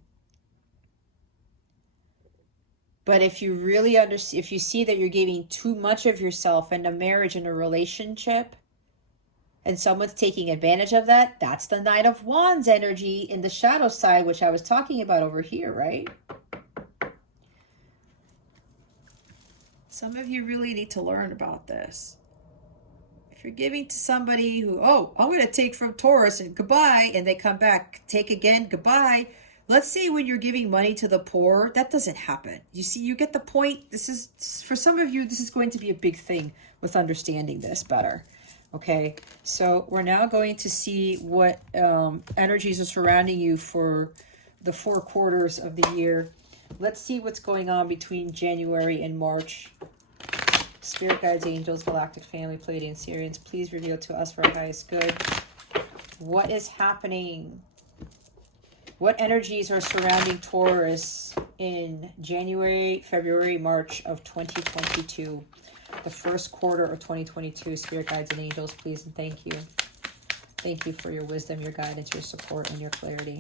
But if you really understand, if you see that you're giving too much of yourself in a marriage, in a relationship, and someone's taking advantage of that, that's the Knight of Wands energy in the shadow side, which I was talking about over here, right? Some of you really need to learn about this. If you're giving to somebody who, oh, I'm going to take from Taurus and goodbye, and they come back, take again, goodbye. Let's say when you're giving money to the poor, that doesn't happen. You see, you get the point. This is, for some of you, this is going to be a big thing with understanding this better. Okay, so we're now going to see what energies are surrounding you for the 4 quarters of the year. Let's see what's going on between January and March. Spirit guides, angels, galactic family, Pleiadian, Sirians, please reveal to us for our highest good. What is happening? What energies are surrounding Taurus in January, February, March of 2022? The first quarter of 2022. Spirit guides and angels, please and thank you. Thank you for your wisdom, your guidance, your support, and your clarity.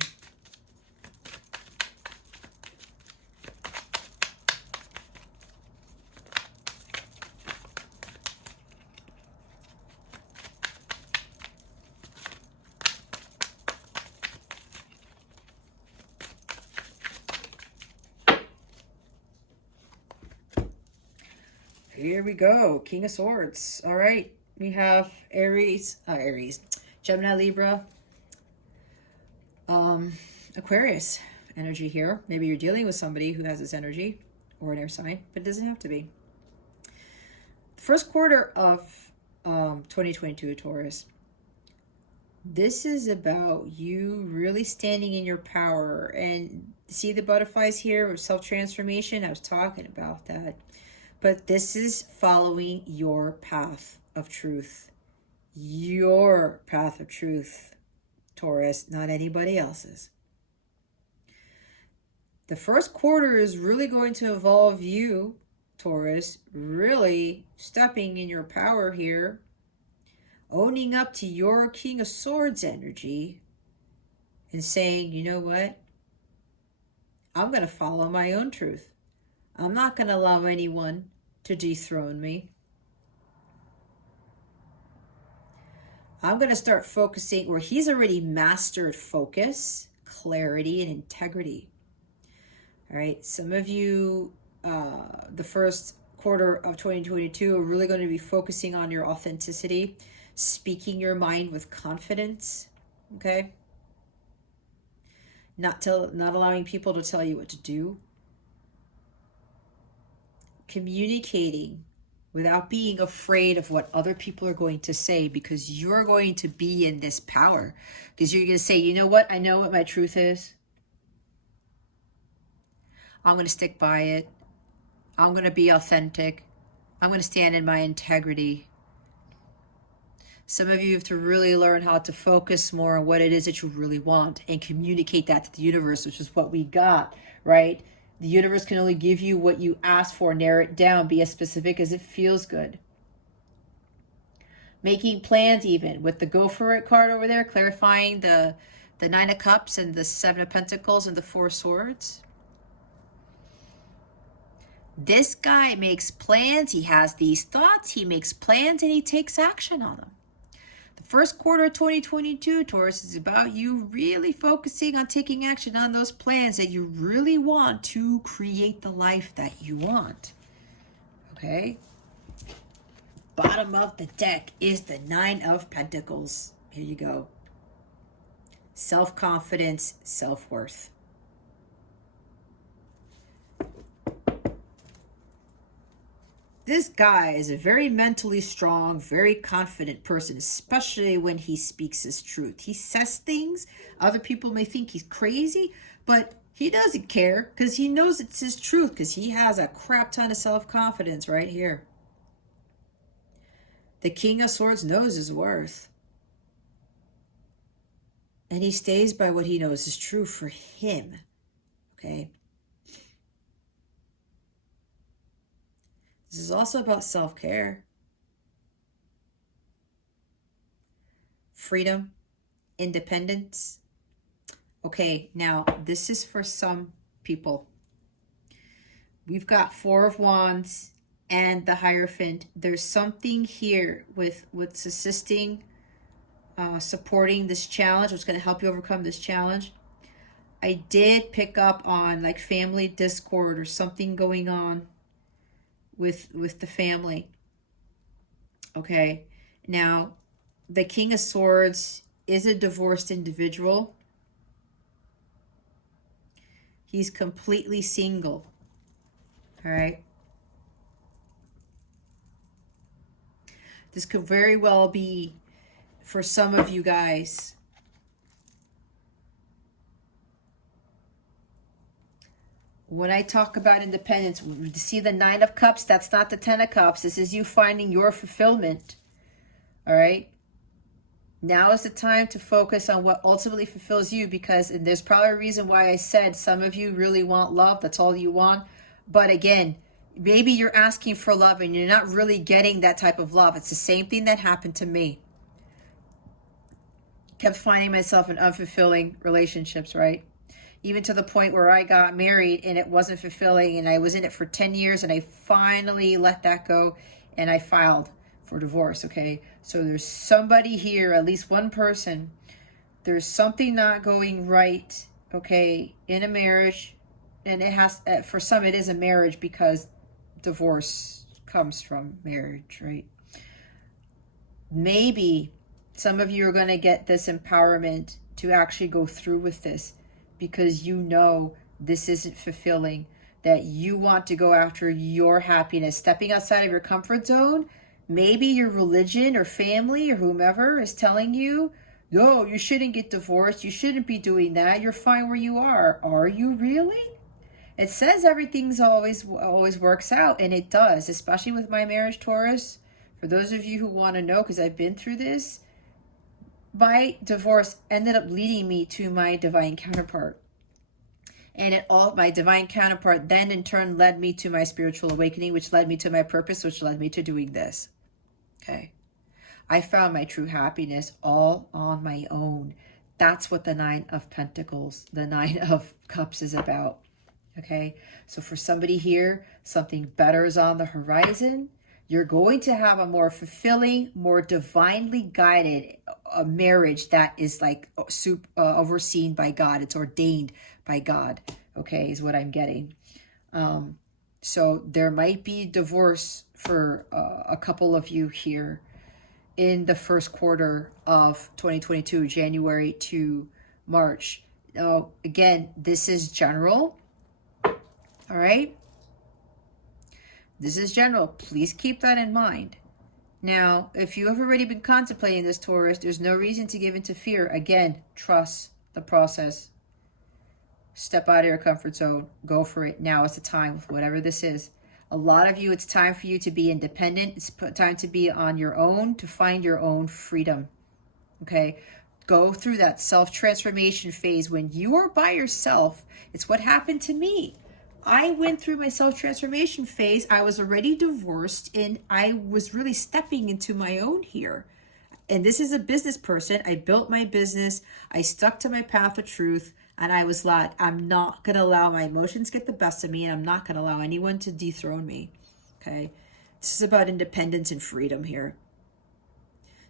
Here we go. King of Swords. All right. We have Aries, Gemini, Libra, Aquarius energy here. Maybe you're dealing with somebody who has this energy or an air sign, but it doesn't have to be. The first quarter of 2022, Taurus. This is about you really standing in your power. And see the butterflies here of self-transformation? I was talking about that. But this is following your path of truth. Your path of truth, Taurus, not anybody else's. The first quarter is really going to involve you, Taurus, really stepping in your power here, owning up to your King of Swords energy and saying, you know what? I'm going to follow my own truth. I'm not going to allow anyone to dethrone me. I'm going to start focusing, or he's already mastered focus, clarity, and integrity. All right, some of you, the first quarter of 2022 are really going to be focusing on your authenticity, speaking your mind with confidence, okay? Not allowing people to tell you what to do. Communicating without being afraid of what other people are going to say, because you're going to be in this power. Because you're going to say, you know what? I know what my truth is. I'm going to stick by it. I'm going to be authentic. I'm going to stand in my integrity. Some of you have to really learn how to focus more on what it is that you really want and communicate that to the universe, which is what we got, right? The universe can only give you what you ask for, narrow it down, be as specific as it feels good. Making plans even with the Go For It card over there, clarifying the 9 of Cups and the 7 of Pentacles and the 4 of Swords. This guy makes plans, he has these thoughts, he makes plans, and he takes action on them. The first quarter of 2022, Taurus, is about you really focusing on taking action on those plans that you really want to create the life that you want. Okay? Bottom of the deck is the 9 of Pentacles. Here you go. Self-confidence, self-worth. This guy is a very mentally strong, very confident person, especially when he speaks his truth. He says things, other people may think he's crazy, but he doesn't care because he knows it's his truth, because he has a crap ton of self-confidence right here. The King of Swords knows his worth. And he stays by what he knows is true for him. Okay? This is also about self-care. Freedom. Independence. Okay, now this is for some people. We've got 4 of Wands and the Hierophant. There's something here with what's assisting, supporting this challenge, what's going to help you overcome this challenge. I did pick up on like family discord or something going on with the family. Okay, Now, the King of Swords is a divorced individual. He's completely single. All right. This could very well be, for some of you guys, when I talk about independence, see the Nine of Cups? That's not the Ten of Cups. This is you finding your fulfillment. All right. Now is the time to focus on what ultimately fulfills you, because, and there's probably a reason why I said some of you really want love. That's all you want. But again, maybe you're asking for love and you're not really getting that type of love. It's the same thing that happened to me. Kept finding myself in unfulfilling relationships, right? Even to the point where I got married and it wasn't fulfilling, and I was in it for 10 years, and I finally let that go and I filed for divorce. Okay, so there's somebody here, at least one person, there's something not going right, okay, in a marriage. And it has, for some it is a marriage, because divorce comes from marriage, right? Maybe some of you are going to get this empowerment to actually go through with this, because you know this isn't fulfilling, that you want to go after your happiness, stepping outside of your comfort zone. Maybe your religion or family or whomever is telling you, no, you shouldn't get divorced. You shouldn't be doing that. You're fine where you are. Are you really? It says everything's always works out, and it does, especially with my marriage, Taurus. For those of you who want to know, because I've been through this, my divorce ended up leading me to my divine counterpart. And my divine counterpart then in turn led me to my spiritual awakening, which led me to my purpose, which led me to doing this. Okay. I found my true happiness all on my own. That's what the Nine of Pentacles, the Nine of Cups is about. Okay. So for somebody here, something better is on the horizon. You're going to have a more fulfilling, more divinely guided marriage that is like overseen by God. It's ordained by God. Okay, is what I'm getting. So there might be divorce for a couple of you here in the first quarter of 2022, January to March. Now, again, this is general. All right. This is general. Please keep that in mind. Now, if you have already been contemplating this, Taurus, there's no reason to give into fear. Again, trust the process. Step out of your comfort zone. Go for it. Now is the time with whatever this is. A lot of you, it's time for you to be independent. It's time to be on your own, to find your own freedom. Okay? Go through that self-transformation phase when you are by yourself. It's what happened to me. I went through my self-transformation phase. I was already divorced, and I was really stepping into my own here. And this is a business person. I built my business. I stuck to my path of truth. And I was like, I'm not going to allow my emotions get the best of me. And I'm not going to allow anyone to dethrone me. Okay. This is about independence and freedom here.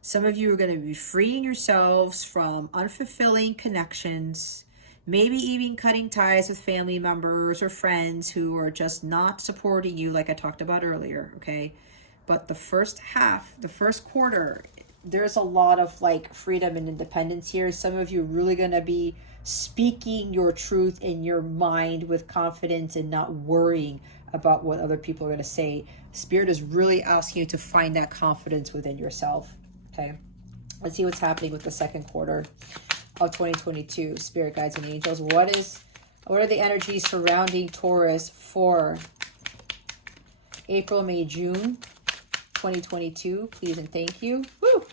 Some of you are going to be freeing yourselves from unfulfilling connections. Maybe even cutting ties with family members or friends who are just not supporting you, like I talked about earlier. Okay. But the first half, the first quarter, there's a lot of like freedom and independence here. Some of you are really going to be speaking your truth in your mind with confidence and not worrying about what other people are going to say. Spirit is really asking you to find that confidence within yourself. Okay. Let's see what's happening with the second quarter of 2022. Spirit guides and angels. What are the energies surrounding Taurus for April, May, June 2022? Please and thank you. Woo!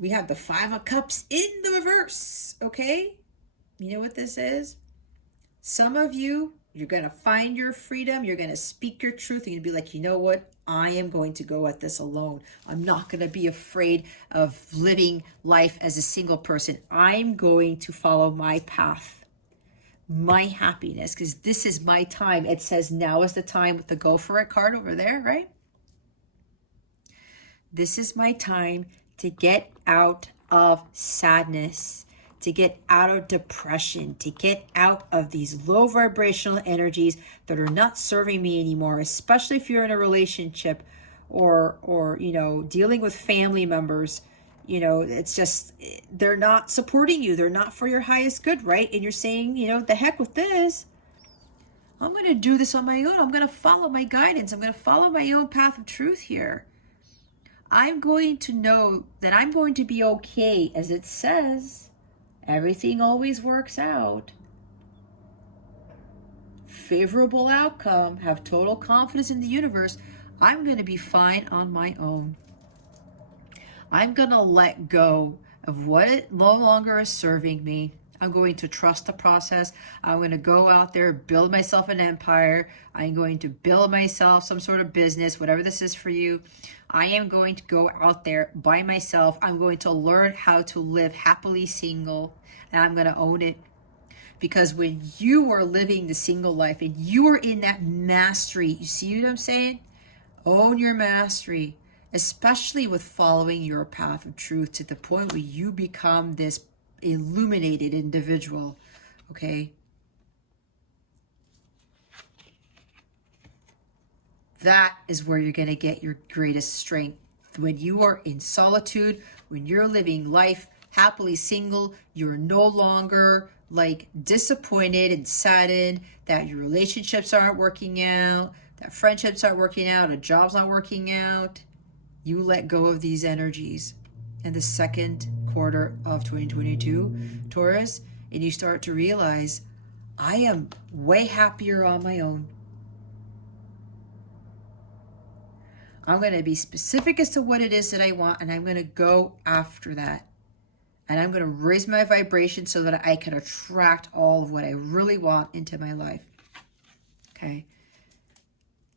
We have the Five of Cups in the reverse, okay? You know what this is? Some of you, you're going to find your freedom. You're going to speak your truth. You're going to be like, you know what? I am going to go at this alone. I'm not going to be afraid of living life as a single person. I'm going to follow my path, my happiness, because this is my time. It says now is the time with the Go For It card over there, right? This is my time to get out of sadness, to get out of depression, to get out of these low vibrational energies that are not serving me anymore, especially if you're in a relationship or you know, dealing with family members. You know, it's just, they're not supporting you. They're not for your highest good, right? And you're saying, you know, the heck with this. I'm going to do this on my own. I'm going to follow my guidance. I'm going to follow my own path of truth here. I'm going to know that I'm going to be okay. As it says, everything always works out. Favorable outcome. Have total confidence in the universe. I'm going to be fine on my own. I'm going to let go of what no longer is serving me. I'm going to trust the process. I'm going to go out there, build myself an empire. I'm going to build myself some sort of business, whatever this is for you. I am going to go out there by myself. I'm going to learn how to live happily single, and I'm going to own it. Because when you are living the single life and you are in that mastery, you see what I'm saying? Own your mastery, especially with following your path of truth to the point where you become this illuminated individual, okay? That is where you're going to get your greatest strength. When you are in solitude, when you're living life happily single, you're no longer like disappointed and saddened that your relationships aren't working out, that friendships aren't working out, a job's not working out. You let go of these energies in the second quarter of 2022, Taurus, and you start to realize, I am way happier on my own. I'm going to be specific as to what it is that I want, and I'm going to go after that. And I'm going to raise my vibration so that I can attract all of what I really want into my life. Okay?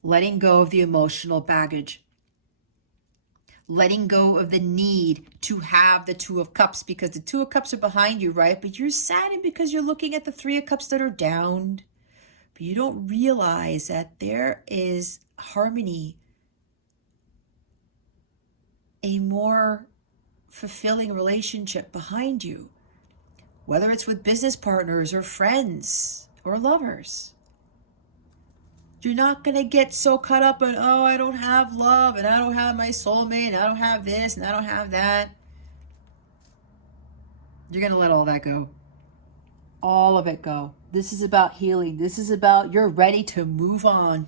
Letting go of the emotional baggage. Letting go of the need to have the Two of Cups, because the Two of Cups are behind you, right? But you're saddened because you're looking at the Three of Cups that are down. But you don't realize that there is harmony, a more fulfilling relationship behind you, whether it's with business partners or friends or lovers. You're not going to get so caught up in, oh, I don't have love, and I don't have my soulmate, and I don't have this, and I don't have that. You're going to let all that go. All of it go. This is about healing. This is about you're ready to move on.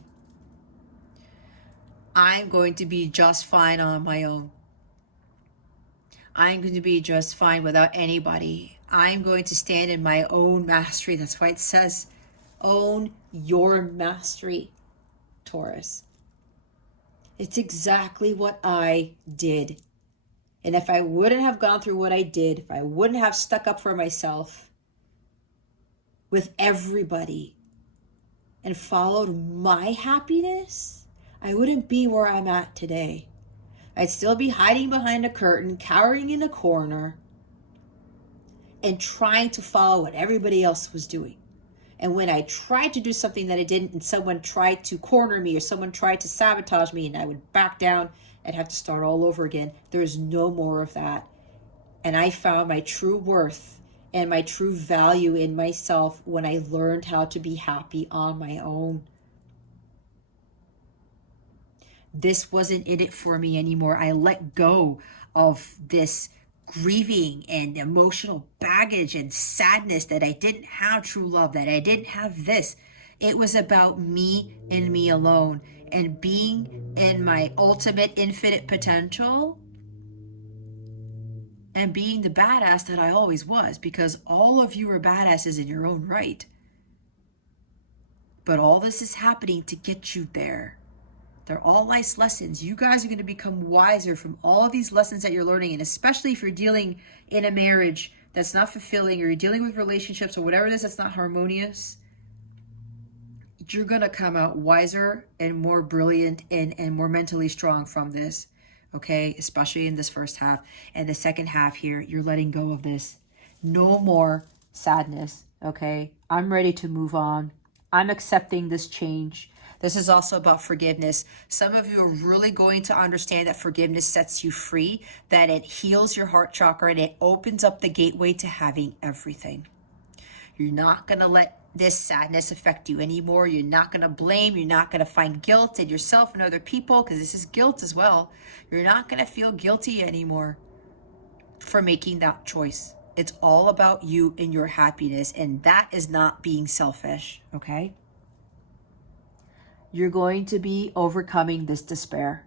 I'm going to be just fine on my own. I'm going to be just fine without anybody. I'm going to stand in my own mastery. That's why it says, own your mastery, Taurus. It's exactly what I did. And if I wouldn't have gone through what I did, if I wouldn't have stuck up for myself with everybody and followed my happiness, I wouldn't be where I'm at today. I'd still be hiding behind a curtain, cowering in a corner, and trying to follow what everybody else was doing. And when I tried to do something that I didn't, and someone tried to corner me or someone tried to sabotage me, and I would back down, I'd have to start all over again. There's no more of that. And I found my true worth and my true value in myself when I learned how to be happy on my own. This wasn't in it for me anymore. I let go of this grieving and emotional baggage and sadness that I didn't have true love, that I didn't have this. It was about me and me alone, and being in my ultimate infinite potential and being the badass that I always was, because all of you are badasses in your own right. But all this is happening to get you there. They're all nice lessons. You guys are going to become wiser from all of these lessons that you're learning. And especially if you're dealing in a marriage that's not fulfilling, or you're dealing with relationships or whatever it is that's not harmonious, you're going to come out wiser and more brilliant and more mentally strong from this. Okay? Especially in this first half. And the second half here, you're letting go of this. No more sadness. Okay? I'm ready to move on. I'm accepting this change. This is also about forgiveness. Some of you are really going to understand that forgiveness sets you free, that it heals your heart chakra, and it opens up the gateway to having everything. You're not going to let this sadness affect you anymore. You're not going to blame. You're not going to find guilt in yourself and other people, because this is guilt as well. You're not going to feel guilty anymore for making that choice. It's all about you and your happiness, and that is not being selfish, okay? You're going to be overcoming this despair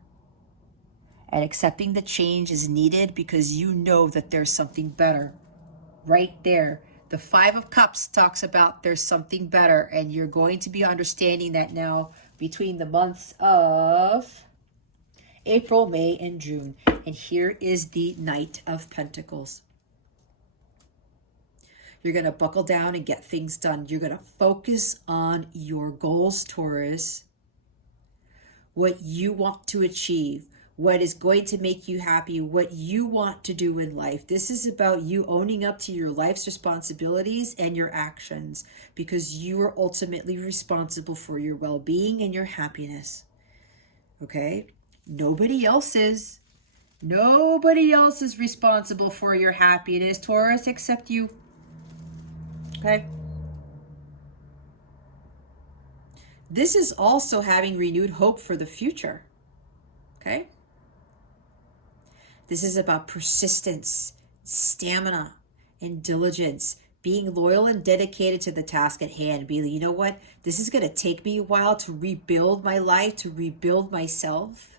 and accepting the change is needed, because you know that there's something better right there. The Five of Cups talks about there's something better, and you're going to be understanding that now between the months of April, May, and June. And here is the Knight of Pentacles. You're going to buckle down and get things done. You're going to focus on your goals, Taurus. What you want to achieve, what is going to make you happy, what you want to do in life. This is about you owning up to your life's responsibilities and your actions, because you are ultimately responsible for your well-being and your happiness. Okay? Nobody else is. Nobody else is responsible for your happiness, Taurus, except you. Okay? This is also having renewed hope for the future. Okay? This is about persistence, stamina, and diligence. Being loyal and dedicated to the task at hand. Being, you know what? This is going to take me a while to rebuild my life, to rebuild myself.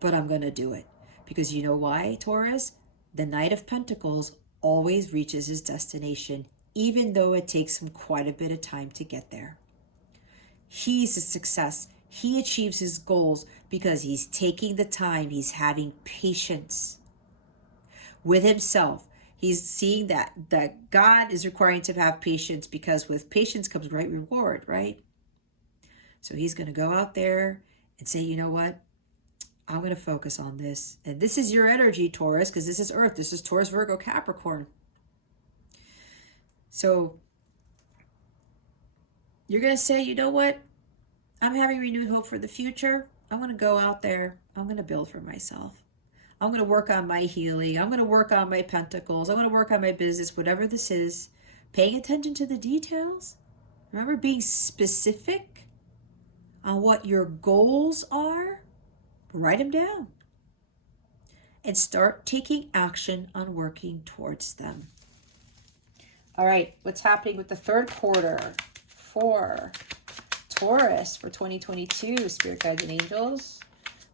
But I'm going to do it. Because you know why, Taurus? The Knight of Pentacles always reaches his destination, even though it takes him quite a bit of time to get there. He's a success. He achieves his goals because he's taking the time. He's having patience with himself. He's seeing that God is requiring him to have patience, because with patience comes great reward, right? So he's going to go out there and say, you know what? I'm going to focus on this. And this is your energy, Taurus, because this is Earth. This is Taurus, Virgo, Capricorn. So you're going to say, you know what? I'm having renewed hope for the future. I'm going to go out there. I'm going to build for myself. I'm going to work on my healing. I'm going to work on my pentacles. I'm going to work on my business, whatever this is. Paying attention to the details. Remember, being specific on what your goals are. Write them down. And start taking action on working towards them. All right, what's happening with the third quarter for Taurus for 2022, Spirit Guides and Angels?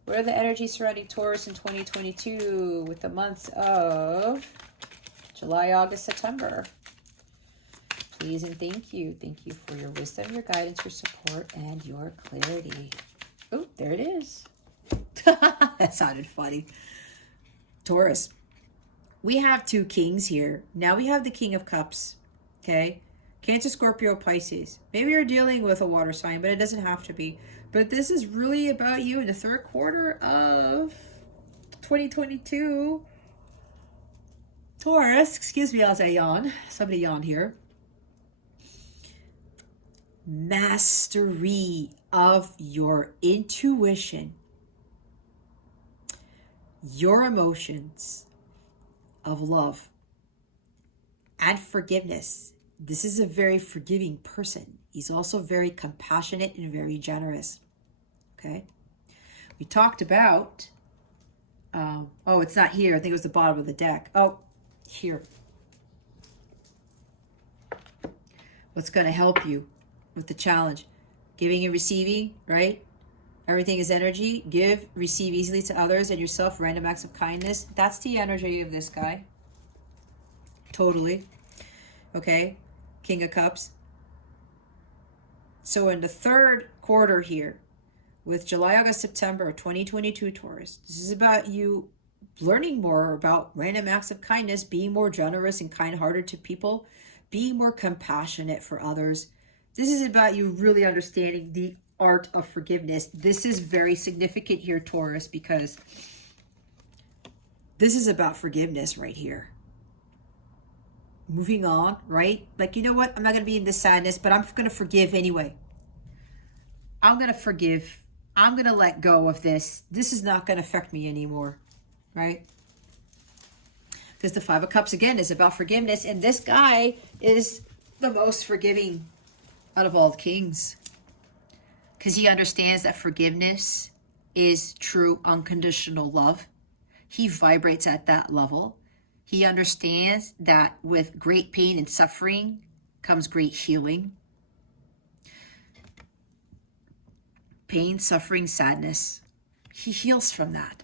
What are the energies surrounding Taurus in 2022 with the months of July, August, September? Please and thank you. Thank you for your wisdom, your guidance, your support, and your clarity. Oh, there it is. That sounded funny. Taurus. We have two kings here. Now we have the King of Cups. Okay? Cancer, Scorpio, Pisces. Maybe you're dealing with a water sign, but it doesn't have to be. But this is really about you in the third quarter of 2022. Taurus, excuse me as I yawn. Somebody yawned here. Mastery of your intuition, your emotions of love and forgiveness. This is a very forgiving person. He's also very compassionate and very generous. Okay. We talked about, oh, it's not here. I think it was the bottom of the deck. Oh, here. What's going to help you with the challenge? Giving and receiving, right? Everything is energy. Give, receive easily to others and yourself. Random acts of kindness. That's the energy of this guy. Totally. Okay. King of Cups. So in the third quarter here, with July, August, September 2022 Taurus, this is about you learning more about random acts of kindness, being more generous and kind-hearted to people, being more compassionate for others. This is about you really understanding the art of forgiveness. This is very significant here, Taurus, because this is about forgiveness right here. Moving on, right? Like, you know what? I'm not going to be in this sadness, but I'm going to forgive anyway. I'm going to forgive. I'm going to let go of this. This is not going to affect me anymore, right? Because the Five of Cups, again, is about forgiveness. And this guy is the most forgiving out of all the kings. Because he understands that forgiveness is true unconditional love. He vibrates at that level. He understands that with great pain and suffering comes great healing. Pain, suffering, sadness. He heals from that.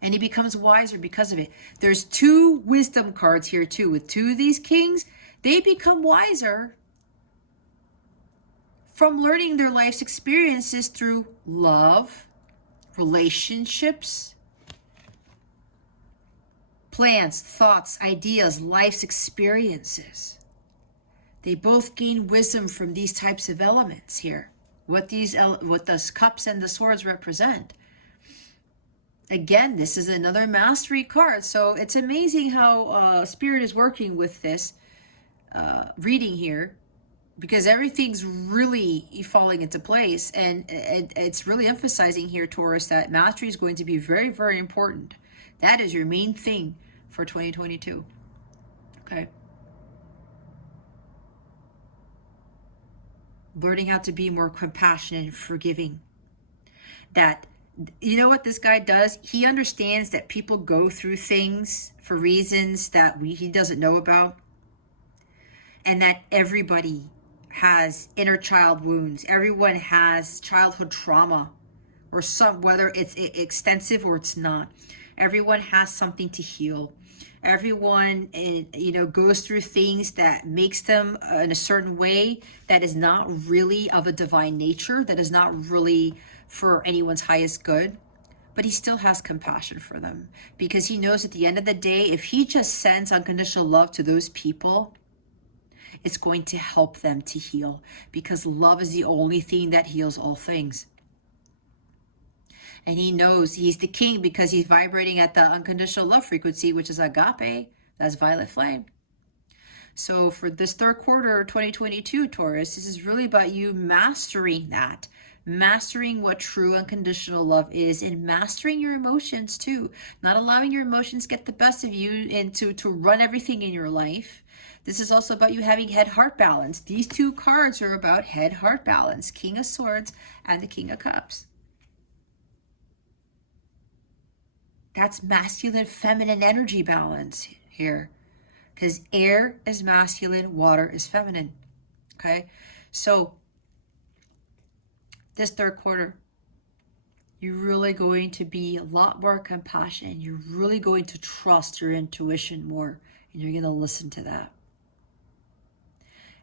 And he becomes wiser because of it. There's 2 wisdom cards here too. With 2 of these kings, they become wiser from learning their life's experiences through love, relationships, plans, thoughts, ideas, life's experiences. They both gain wisdom from these types of elements here. What the cups and the swords represent. Again, this is another mastery card. So it's amazing how Spirit is working with this reading here, because everything's really falling into place. And it's really emphasizing here, Taurus, that mastery is going to be very, very important. That is your main thing for 2022. Okay. Learning how to be more compassionate and forgiving. That, you know what this guy does? He understands that people go through things for reasons that he doesn't know about. And that everybody has inner child wounds. Everyone has childhood trauma, or whether it's extensive or it's not. Everyone has something to heal. Everyone, goes through things that makes them in a certain way that is not really of a divine nature, that is not really for anyone's highest good. But he still has compassion for them, because he knows at the end of the day, if he just sends unconditional love to those people, it's going to help them to heal, because love is the only thing that heals all things. And he knows he's the king because he's vibrating at the unconditional love frequency, which is agape, that's violet flame. So for this third quarter 2022, Taurus, this is really about you mastering that. Mastering what true unconditional love is, and mastering your emotions too. Not allowing your emotions get the best of you and to run everything in your life. This is also about you having head-heart balance. These 2 cards are about head-heart balance. King of Swords and the King of Cups. That's masculine, feminine energy balance here. Because air is masculine, water is feminine. Okay? So, this third quarter, you're really going to be a lot more compassionate. You're really going to trust your intuition more. And you're going to listen to that.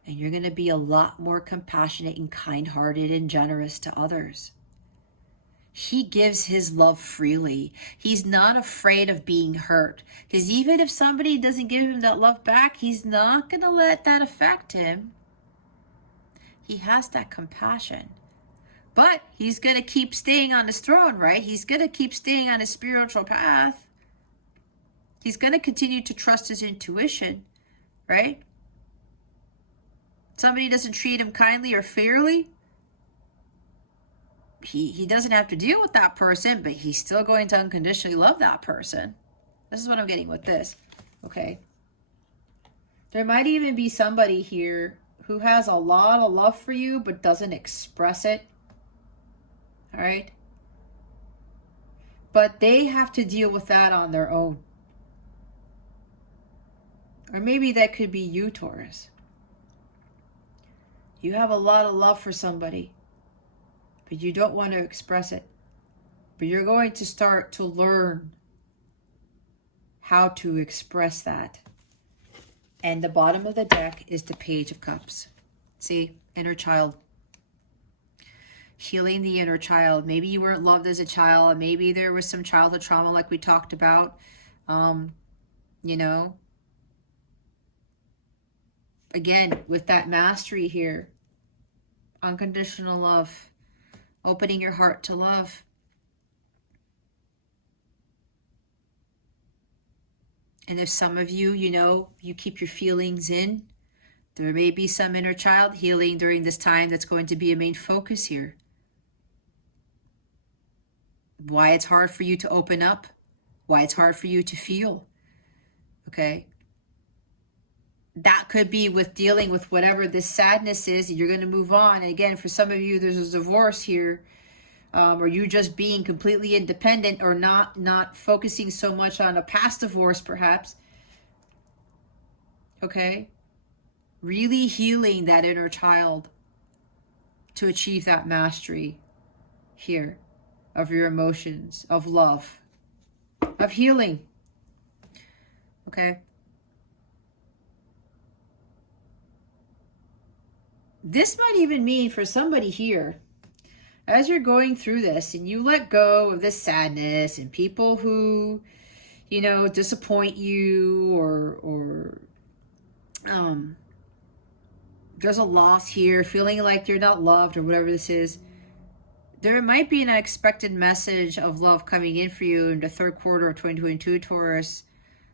And you're going to be a lot more compassionate and kind-hearted and generous to others. He gives his love freely. He's not afraid of being hurt. Because even if somebody doesn't give him that love back, he's not going to let that affect him. He has that compassion. But he's going to keep staying on his throne, right? He's going to keep staying on his spiritual path. He's going to continue to trust his intuition, right? Somebody doesn't treat him kindly or fairly, he doesn't have to deal with that person, but he's still going to unconditionally love that person. This is what I'm getting with this. Okay. There might even be somebody here who has a lot of love for you, but doesn't express it. All right. But they have to deal with that on their own. Or maybe that could be you, Taurus. You have a lot of love for somebody, but you don't want to express it. But you're going to start to learn how to express that. And the bottom of the deck is the Page of Cups. See, inner child. Healing the inner child. Maybe you weren't loved as a child. Maybe there was some childhood trauma like we talked about. Again, with that mastery here. Unconditional love. Opening your heart to love. And if some of you, you keep your feelings in, there may be some inner child healing during this time that's going to be a main focus here. why it's hard for you to open up, why it's hard for you to feel, okay? That could be with dealing with whatever this sadness is, and you're going to move on. And again, for some of you, there's a divorce here, or you just being completely independent, or not focusing so much on a past divorce, perhaps. Okay? Really healing that inner child to achieve that mastery here of your emotions, of love, of healing. Okay? This might even mean for somebody here, as you're going through this and you let go of this sadness and people who, you know, disappoint you, or there's a loss here, feeling like you're not loved or whatever this is, there might be an unexpected message of love coming in for you in the third quarter of 2022, Taurus,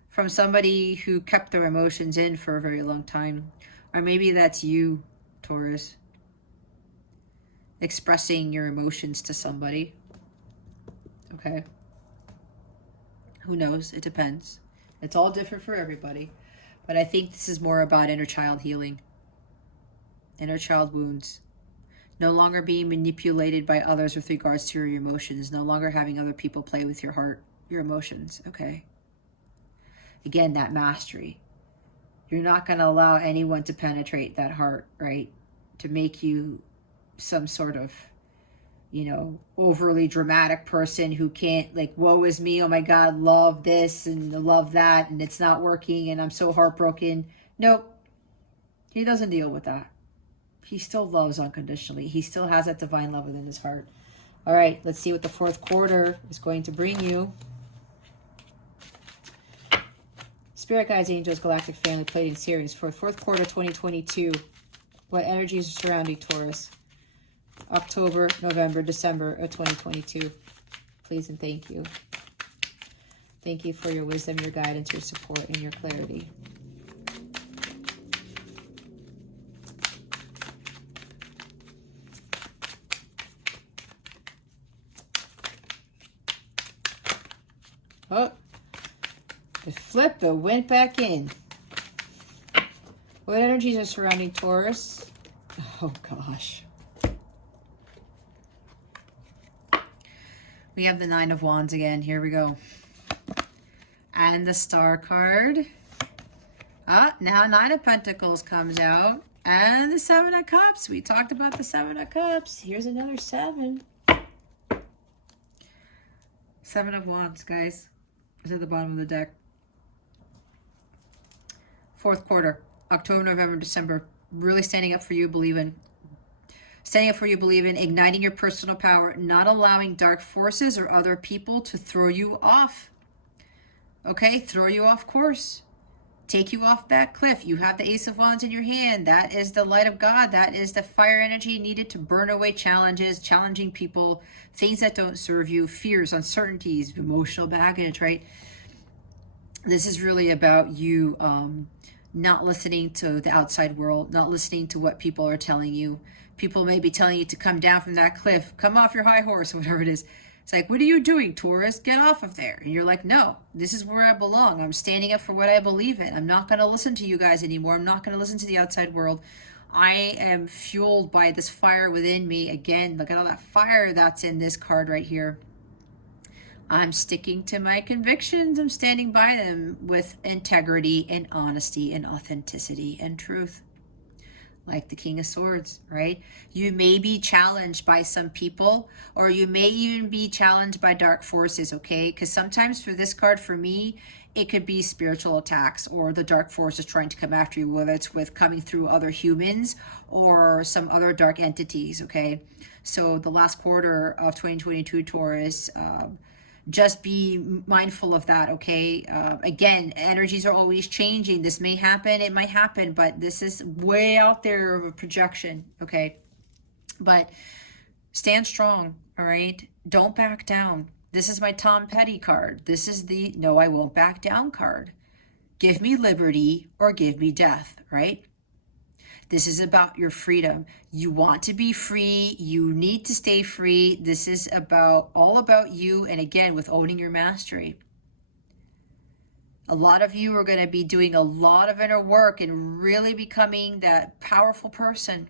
from somebody who kept their emotions in for a very long time. Or maybe that's you, Taurus, expressing your emotions to somebody. Okay. Who knows? It depends. It's all different for everybody. But I think this is more about inner child healing. Inner child wounds. No longer being manipulated by others with regards to your emotions. No longer having other people play with your heart, your emotions. Okay. Again, that mastery. You're not going to allow anyone to penetrate that heart, right? To make you some sort of, you know, overly dramatic person who can't, like, woe is me, oh my God, love this and love that, and it's not working and I'm so heartbroken. Nope. He doesn't deal with that. He still loves unconditionally. He still has that divine love within his heart. All right, let's see what the fourth quarter is going to bring you. Spirit Guides, Angels, Galactic Family Plating Series for fourth quarter 2022. What energies are surrounding Taurus? October, November, December of 2022. Please and thank you. Thank you for your wisdom, your guidance, your support, and your clarity. Oh, it flipped, but went back in. What energies are surrounding Taurus? Oh, gosh. We have the Nine of Wands again. Here we go. And the Star card. Ah, now Nine of Pentacles comes out. And the Seven of Cups. We talked about the Seven of Cups. Here's another 7. 7 of Wands, guys. It's at the bottom of the deck. Fourth quarter. October, November, December. Really standing up for you, believing. Standing up for you, believing. Igniting your personal power. Not allowing dark forces or other people to throw you off. Okay? Throw you off course. Take you off that cliff. You have the Ace of Wands in your hand. That is the light of God. That is the fire energy needed to burn away challenges, challenging people, things that don't serve you, fears, uncertainties, emotional baggage, right? This is really about you not listening to the outside world, not listening to what people are telling you. People may be telling you to come down from that cliff, come off your high horse, whatever it is. It's like, what are you doing, Taurus? Get off of there. And you're like, no, this is where I belong. I'm standing up for what I believe in. I'm not going to listen to you guys anymore. I'm not going to listen to the outside world. I am fueled by this fire within me. Again, look at all that fire that's in this card right here. I'm sticking to my convictions. I'm standing by them with integrity and honesty and authenticity and truth. Like the King of Swords, right? You may be challenged by some people, or you may even be challenged by dark forces, okay? Because sometimes for this card, for me, it could be spiritual attacks or the dark forces trying to come after you, whether it's with coming through other humans or some other dark entities, okay? So the last quarter of 2022, Taurus, just be mindful of that, okay? Again, energies are always changing. This may happen, it might happen, but this is way out there of a projection, okay? But stand strong, all right? Don't back down. This is my Tom Petty card. This is the no, I won't back down card. Give me liberty or give me death, right? This is about your freedom. You want to be free. You need to stay free. This is all about you. And again, with owning your mastery. A lot of you are going to be doing a lot of inner work and really becoming that powerful person.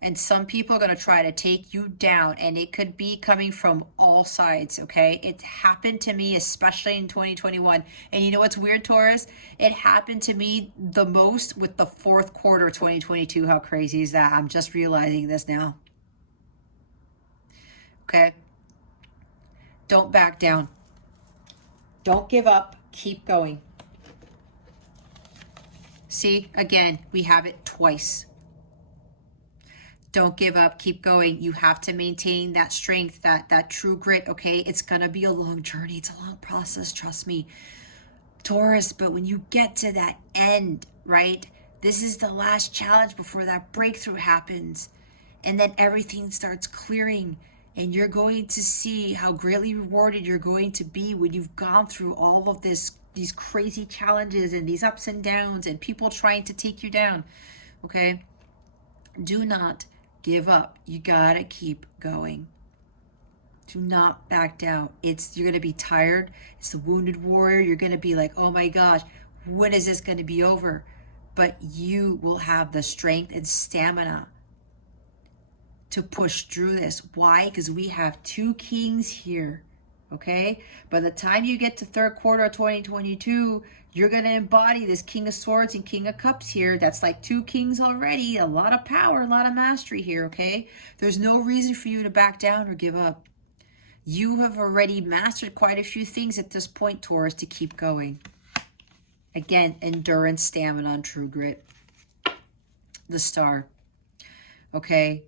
And some people are going to try to take you down, and it could be coming from all sides, okay? It happened to me, especially in 2021. And you know what's weird, Taurus? It happened to me the most with the fourth quarter of 2022. How crazy is that? I'm just realizing this now. Okay? Don't back down. Don't give up. Keep going. See, again, we have it twice. Don't give up. Keep going. You have to maintain that strength, that true grit, okay? It's going to be a long journey. It's a long process, trust me. Taurus, but when you get to that end, right? This is the last challenge before that breakthrough happens. And then everything starts clearing. And you're going to see how greatly rewarded you're going to be when you've gone through all of these crazy challenges and these ups and downs and people trying to take you down, okay? Do not give up. You gotta keep going. Do not back down. You're gonna be tired. It's the wounded warrior. You're gonna be like, oh my gosh, when is this gonna be over? But you will have the strength and stamina to push through this. Why? Because we have two kings here, okay? By the time you get to third quarter of 2022, you're going to embody this King of Swords and King of Cups here. That's like two kings already. A lot of power, a lot of mastery here, okay? There's no reason for you to back down or give up. You have already mastered quite a few things at this point, Taurus, to keep going. Again, endurance, stamina, and true grit. The Star, okay?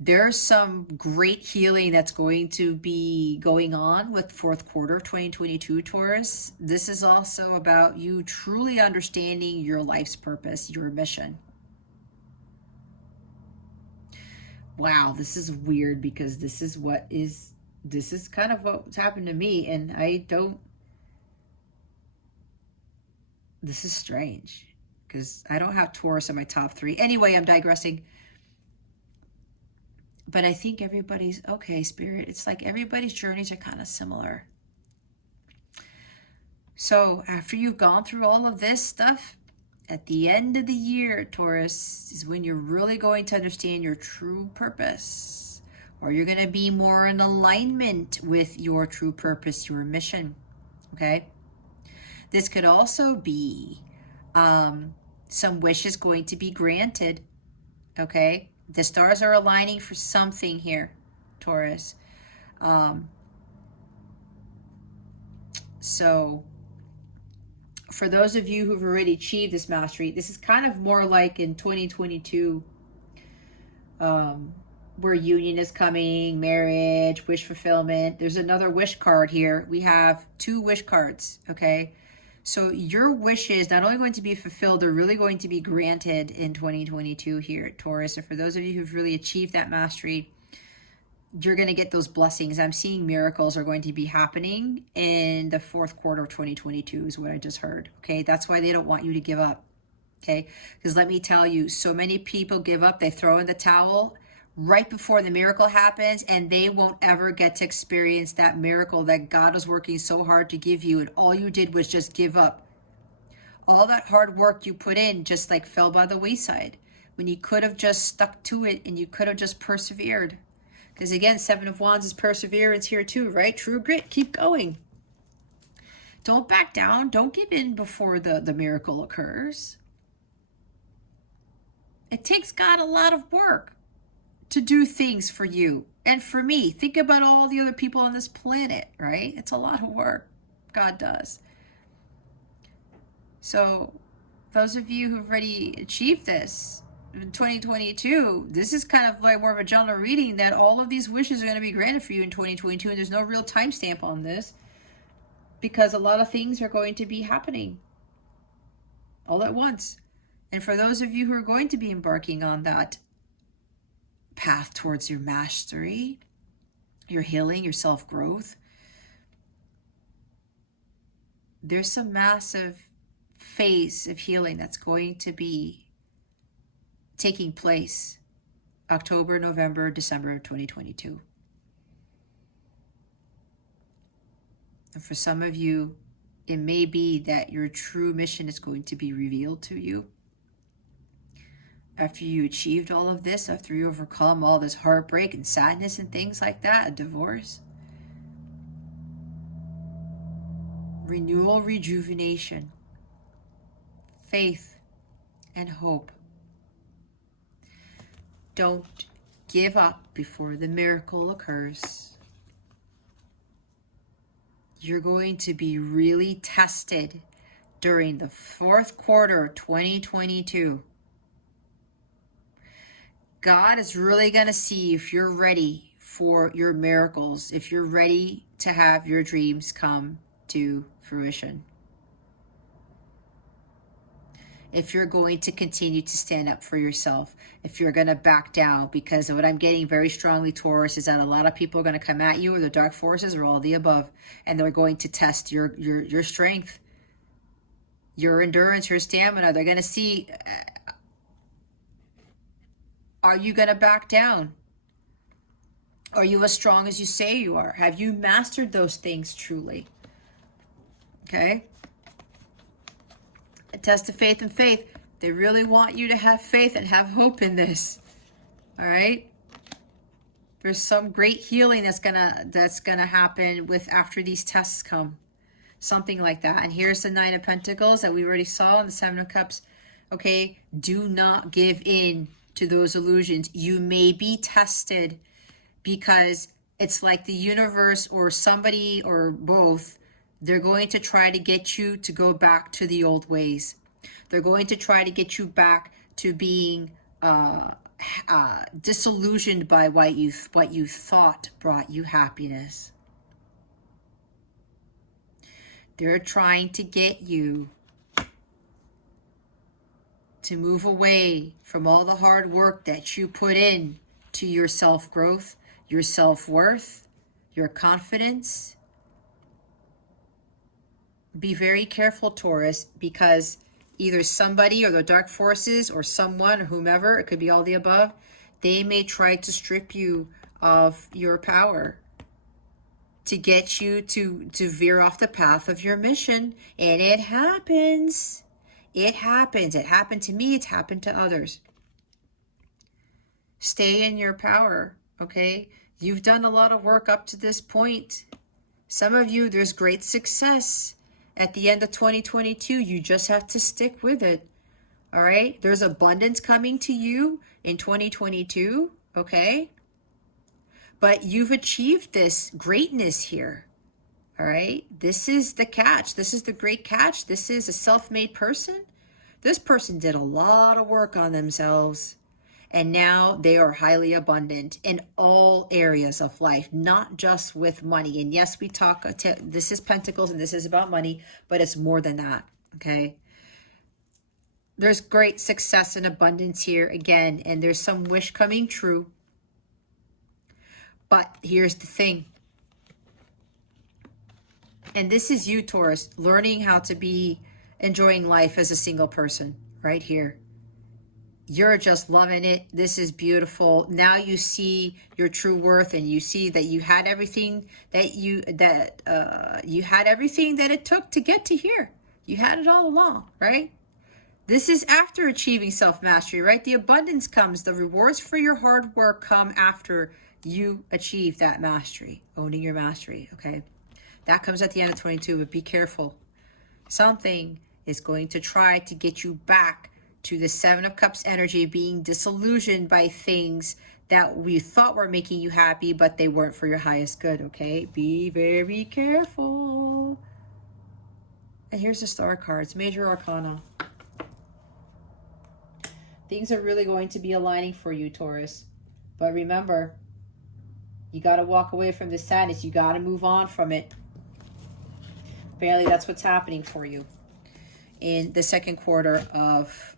There's some great healing that's going to be going on with fourth quarter of 2022, Taurus. This is also about you truly understanding your life's purpose, your mission. Wow, this is weird because this is kind of what's happened to me, and this is strange because I don't have Taurus in my top 3. Anyway, I'm digressing. But I think everybody's, okay, Spirit, it's like everybody's journeys are kind of similar. So after you've gone through all of this stuff, at the end of the year, Taurus, is when you're really going to understand your true purpose. Or you're going to be more in alignment with your true purpose, your mission, okay? This could also be some wishes going to be granted, okay? The stars are aligning for something here, Taurus. So for those of you who've already achieved this mastery, this is kind of more like in 2022, where union is coming, marriage, wish fulfillment. There's another wish card here. We have 2 wish cards, okay? So your wishes not only going to be fulfilled, they're really going to be granted in 2022 here at Taurus. And for those of you who've really achieved that mastery, you're going to get those blessings. I'm seeing miracles are going to be happening in the fourth quarter of 2022 is what I just heard. Okay, that's why they don't want you to give up. Okay, because let me tell you, so many people give up, they throw in the towel right before the miracle happens, and they won't ever get to experience that miracle that God was working so hard to give you, and all you did was just give up. All that hard work you put in just like fell by the wayside when you could have just stuck to it and you could have just persevered. Because again, 7 of Wands is perseverance here too, right? True grit, keep going. Don't back down. Don't give in before the miracle occurs. It takes God a lot of work to do things for you and for me. Think about all the other people on this planet, right? It's a lot of work God does. So those of you who've already achieved this in 2022, this is kind of like more of a general reading that all of these wishes are going to be granted for you in 2022, and there's no real timestamp on this because a lot of things are going to be happening all at once. And for those of you who are going to be embarking on that path towards your mastery, your healing, your self-growth, there's some massive phase of healing that's going to be taking place October, November, December 2022. And for some of you, it may be that your true mission is going to be revealed to you after you achieved all of this, after you overcome all this heartbreak and sadness and things like that, a divorce. Renewal, rejuvenation, faith, and hope. Don't give up before the miracle occurs. You're going to be really tested during the fourth quarter of 2022. God is really going to see if you're ready for your miracles, if you're ready to have your dreams come to fruition. If you're going to continue to stand up for yourself, if you're going to back down, because what I'm getting very strongly, Taurus, is that a lot of people are going to come at you, or the dark forces, or all of the above, and they're going to test your strength, your endurance, your stamina. They're going to see, are you going to back down? Are you as strong as you say you are? Have you mastered those things truly? Okay? A test of faith and faith. They really want you to have faith and have hope in this. All right? There's some great healing that's gonna happen with after these tests come. Something like that. And here's the Nine of Pentacles that we already saw, and the Seven of Cups. Okay? Do not give in to those illusions. You may be tested, because it's like the universe or somebody or both, they're going to try to get you to go back to the old ways. They're going to try to get you back to being disillusioned by what you thought brought you happiness. They're trying to get you to move away from all the hard work that you put in to your self-growth, your self-worth, your confidence. Be very careful, Taurus, because either somebody or the dark forces or someone or whomever, it could be all the above, they may try to strip you of your power to get you to veer off the path of your mission. And it happens. It happens. It happened to me. It's happened to others. Stay in your power, okay? You've done a lot of work up to this point. Some of you, there's great success at the end of 2022. You just have to stick with it, all right? There's abundance coming to you in 2022, okay? But you've achieved this greatness here, all right? This is the catch. This is the great catch. This is a self-made person. This person did a lot of work on themselves. And now they are highly abundant in all areas of life, not just with money. And yes, we talk, this is Pentacles and this is about money, but it's more than that, okay? There's great success and abundance here again, and there's some wish coming true. But here's the thing. And this is you, Taurus, learning how to be enjoying life as a single person right here. You're just loving it. This is beautiful. Now you see your true worth, and you see that you had everything that you had everything that it took to get to here. You had it all along, right? This is after achieving self-mastery, right? The abundance comes. The rewards for your hard work come after you achieve that mastery, owning your mastery, okay? That comes at the end of 22, but be careful. Something is going to try to get you back to the Seven of Cups energy, being disillusioned by things that we thought were making you happy, but they weren't for your highest good, okay? Be very careful. And here's the Star cards, Major Arcana. Things are really going to be aligning for you, Taurus. But remember, you got to walk away from the sadness. You got to move on from it. Apparently, that's what's happening for you in the second quarter of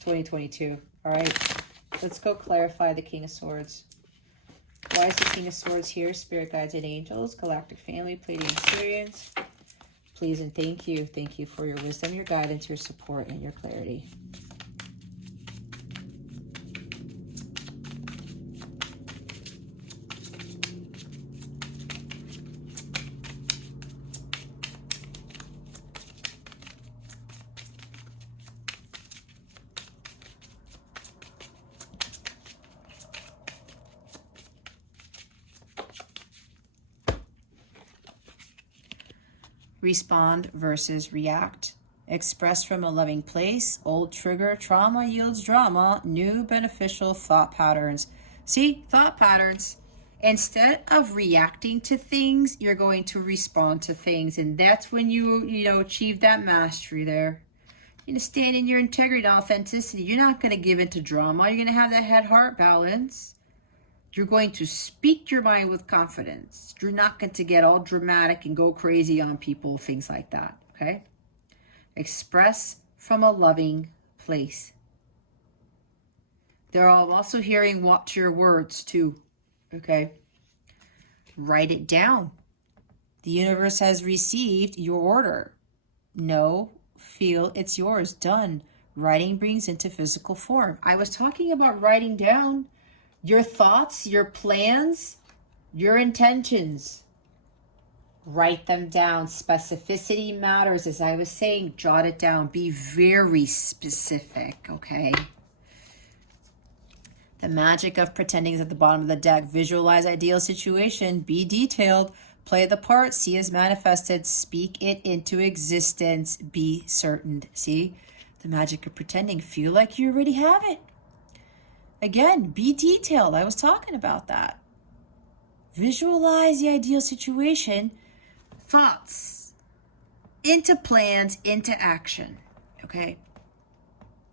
2022. All right, let's go clarify the King of Swords. Why is the King of Swords here? Spirit guides and angels, galactic family, Pleiadian Sirians. Please and thank you. Thank you for your wisdom, your guidance, your support, and your clarity. Respond versus react. Express from a loving place. Old trigger. Trauma yields drama. New beneficial thought patterns. See, thought patterns. Instead of reacting to things, you're going to respond to things. And that's when you achieve that mastery there. You're going to stand in your integrity and authenticity. You're not going to give in to drama. You're going to have that head-heart balance. You're going to speak your mind with confidence. You're not going to get all dramatic and go crazy on people, things like that, okay? Express from a loving place. They're all also hearing watch your words too, okay? Write it down. The universe has received your order. Know, feel it's yours. Done. Writing brings into physical form. I was talking about writing down your thoughts, your plans, your intentions. Write them down. Specificity matters. As I was saying, jot it down. Be very specific, okay? The magic of pretending is at the bottom of the deck. Visualize ideal situation. Be detailed. Play the part. See as manifested. Speak it into existence. Be certain. See? The magic of pretending. Feel like you already have it. Again, be detailed. I was talking about that. Visualize the ideal situation. Thoughts into plans, into action. Okay?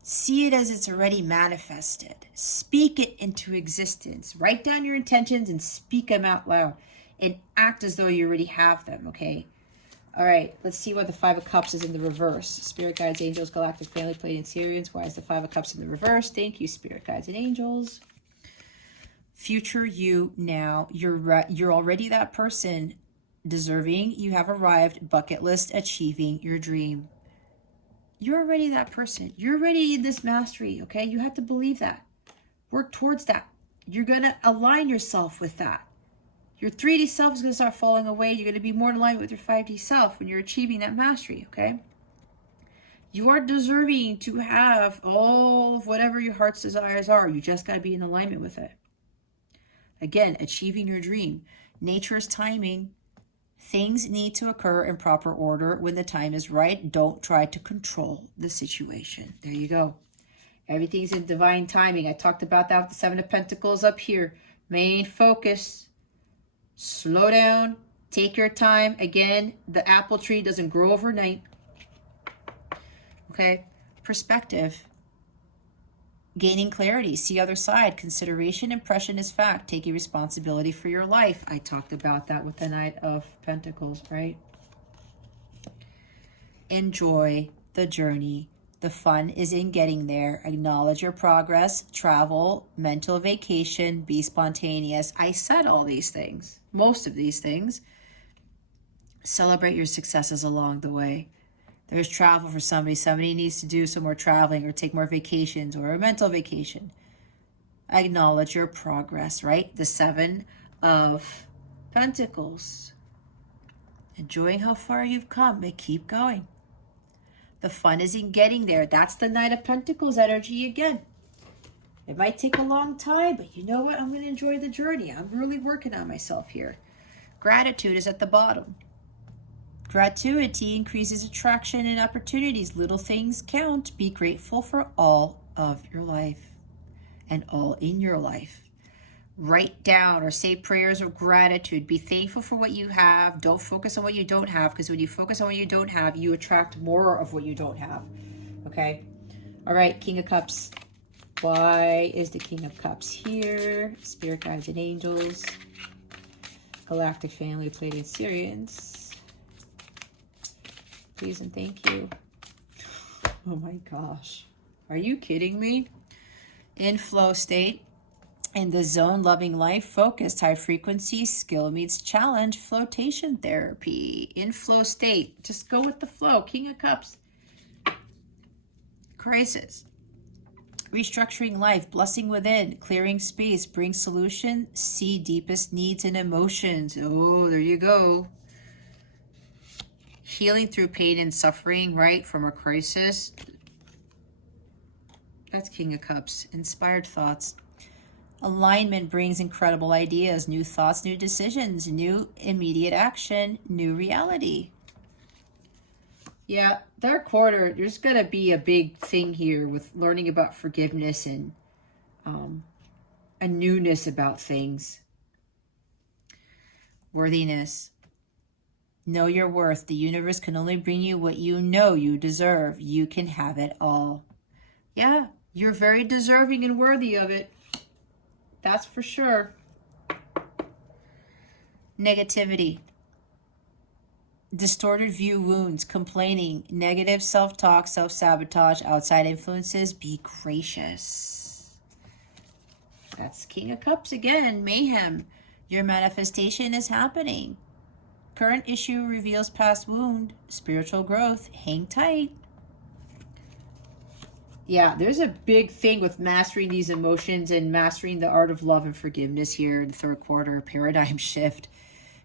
See it as it's already manifested. Speak it into existence. Write down your intentions and speak them out loud. And act as though you already have them. Okay? All right, let's see what the Five of Cups is in the reverse. Spirit guides, angels, galactic family, Pleiadian Sirians. Why is the Five of Cups in the reverse? Thank you, spirit guides and angels. Future you now. You're already that person deserving. You have arrived. Bucket list achieving your dream. You're already that person. You're already in this mastery, okay? You have to believe that. Work towards that. You're going to align yourself with that. Your 3D self is going to start falling away. You're going to be more in alignment with your 5D self when you're achieving that mastery, okay? You are deserving to have all of whatever your heart's desires are. You just got to be in alignment with it. Again, achieving your dream. Nature's timing. Things need to occur in proper order when the time is right. Don't try to control the situation. There you go. Everything's in divine timing. I talked about that with the Seven of Pentacles up here. Main focus. Slow down, take your time. Again, the apple tree doesn't grow overnight. Okay, perspective. Gaining clarity, see other side. Consideration, impression is fact. Taking responsibility for your life. I talked about that with the Knight of Pentacles, right? Enjoy the journey. The fun is in getting there. Acknowledge your progress. Travel, mental vacation, be spontaneous. I said all these things. Most of these things. Celebrate your successes along the way. There's travel for somebody. Somebody needs to do some more traveling or take more vacations or a mental vacation. Acknowledge your progress, right? The Seven of Pentacles. Enjoying how far you've come, but keep going. The fun is in getting there. That's the Knight of Pentacles energy again. It might take a long time, but you know what? I'm going to enjoy the journey. I'm really working on myself here. Gratitude is at the bottom. Gratuity increases attraction and opportunities. Little things count. Be grateful for all of your life and all in your life. Write down or say prayers of gratitude. Be thankful for what you have. Don't focus on what you don't have, because when you focus on what you don't have, you attract more of what you don't have. Okay? All right, King of Cups. Why is the King of Cups here? Spirit guides and angels. Galactic family, Pleiadian Sirians. Please and thank you. Oh my gosh. Are you kidding me? In flow state. In the zone, loving life, focused, high frequency, skill meets challenge, flotation therapy. In flow state, just go with the flow. King of Cups. Crisis. Restructuring life, blessing within, clearing space, bring solution, see deepest needs and emotions. Oh, there you go. Healing through pain and suffering, right, from a crisis. That's King of Cups. Inspired thoughts. Alignment brings incredible ideas, new thoughts, new decisions, new immediate action, new reality. Yeah, third quarter, there's going to be a big thing here with learning about forgiveness and a newness about things. Worthiness. Know your worth. The universe can only bring you what you know you deserve. You can have it all. Yeah, you're very deserving and worthy of it. That's for sure. Negativity. Distorted view wounds, complaining, negative self-talk, self-sabotage, outside influences. Be gracious. That's King of Cups again. Mayhem. Your manifestation is happening. Current issue reveals past wound. Spiritual growth. Hang tight. Yeah, there's a big thing with mastering these emotions and mastering the art of love and forgiveness here in the third quarter. Paradigm shift.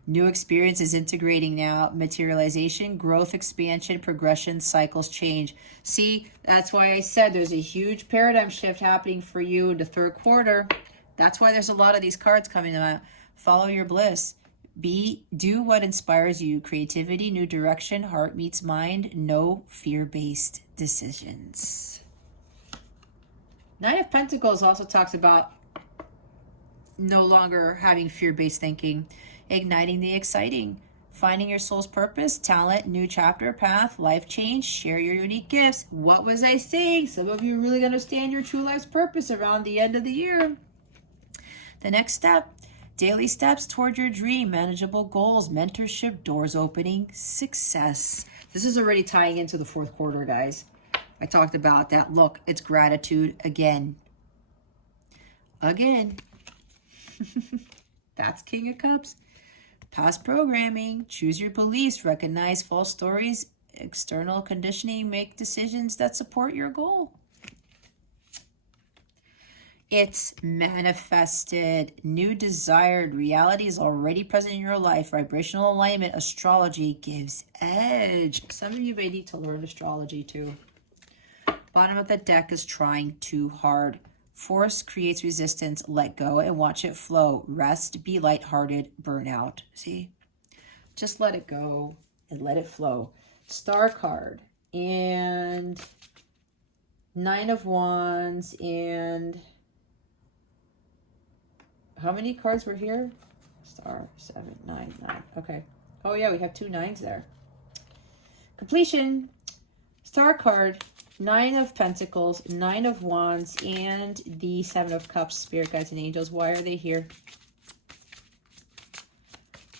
New experiences integrating now. Materialization, growth, expansion, progression, cycles, change. See, that's why I said there's a huge paradigm shift happening for you in the third quarter. That's why there's a lot of these cards coming out. Follow your bliss. Do what inspires you. Creativity, new direction, heart meets mind, no fear-based decisions. Nine of Pentacles also talks about no longer having fear-based thinking, igniting the exciting, finding your soul's purpose, talent, new chapter, path, life change, share your unique gifts. What was I saying? Some of you really understand your true life's purpose around the end of the year. The next step, daily steps toward your dream, manageable goals, mentorship, doors opening, success. This is already tying into the fourth quarter, guys. I talked about that. Look, it's gratitude again. Again. That's King of Cups. Past programming. Choose your beliefs. Recognize false stories. External conditioning. Make decisions that support your goal. It's manifested. New desired reality is already present in your life. Vibrational alignment. Astrology gives edge. Some of you may need to learn astrology too. Bottom of the deck is trying too hard. Force creates resistance. Let go and watch it flow. Rest, be lighthearted, burnout. See? Just let it go and let it flow. Star card and Nine of Wands and how many cards were here? Star, 7, 9, 9. Okay. Oh yeah, we have 2 9s there. Completion. Star card. 9 of Pentacles, 9 of Wands, and the 7 of Cups, Spirit Guides and Angels. Why are they here?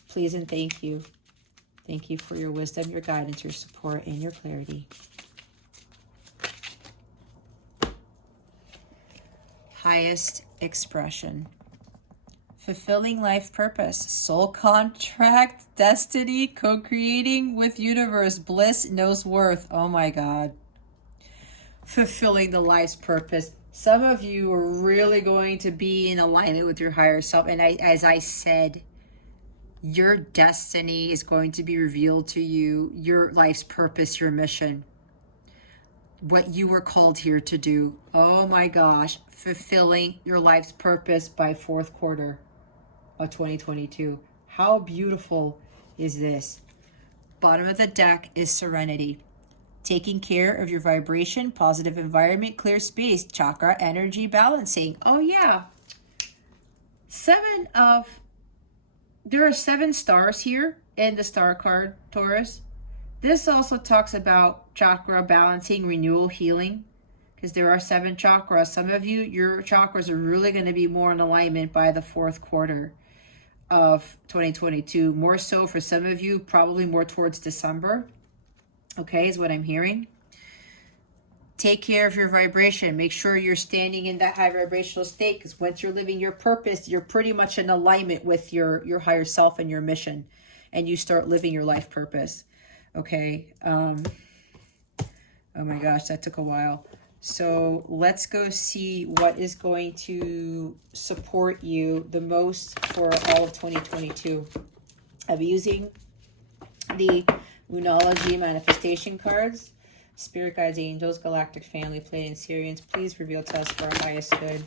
Please and thank you. Thank you for your wisdom, your guidance, your support, and your clarity. Highest expression. Fulfilling life purpose, soul contract, destiny, co-creating with universe, bliss, knows worth. Oh my God. Fulfilling the life's purpose. Some of you are really going to be in alignment with your higher self. And as I said, your destiny is going to be revealed to you, your life's purpose, your mission, what you were called here to do. Oh my gosh, fulfilling your life's purpose by fourth quarter of 2022. How beautiful is this? Bottom of the deck is serenity. Taking care of your vibration, positive environment, clear space, chakra, energy, balancing. Oh yeah. There are 7 stars here in the star card, Taurus. This also talks about chakra balancing, renewal, healing, because there are 7 chakras. Some of you, your chakras are really going to be more in alignment by the fourth quarter of 2022. More so for some of you, probably more towards December. Okay, is what I'm hearing. Take care of your vibration. Make sure you're standing in that high vibrational state, because once you're living your purpose, you're pretty much in alignment with your higher self and your mission, and you start living your life purpose. Okay. Oh my gosh, that took a while. So let's go see what is going to support you the most for all of 2022. I'll be using the Moonology manifestation cards. Spirit guides, angels, galactic family, Pleiadian Sirians, please reveal to us for our highest good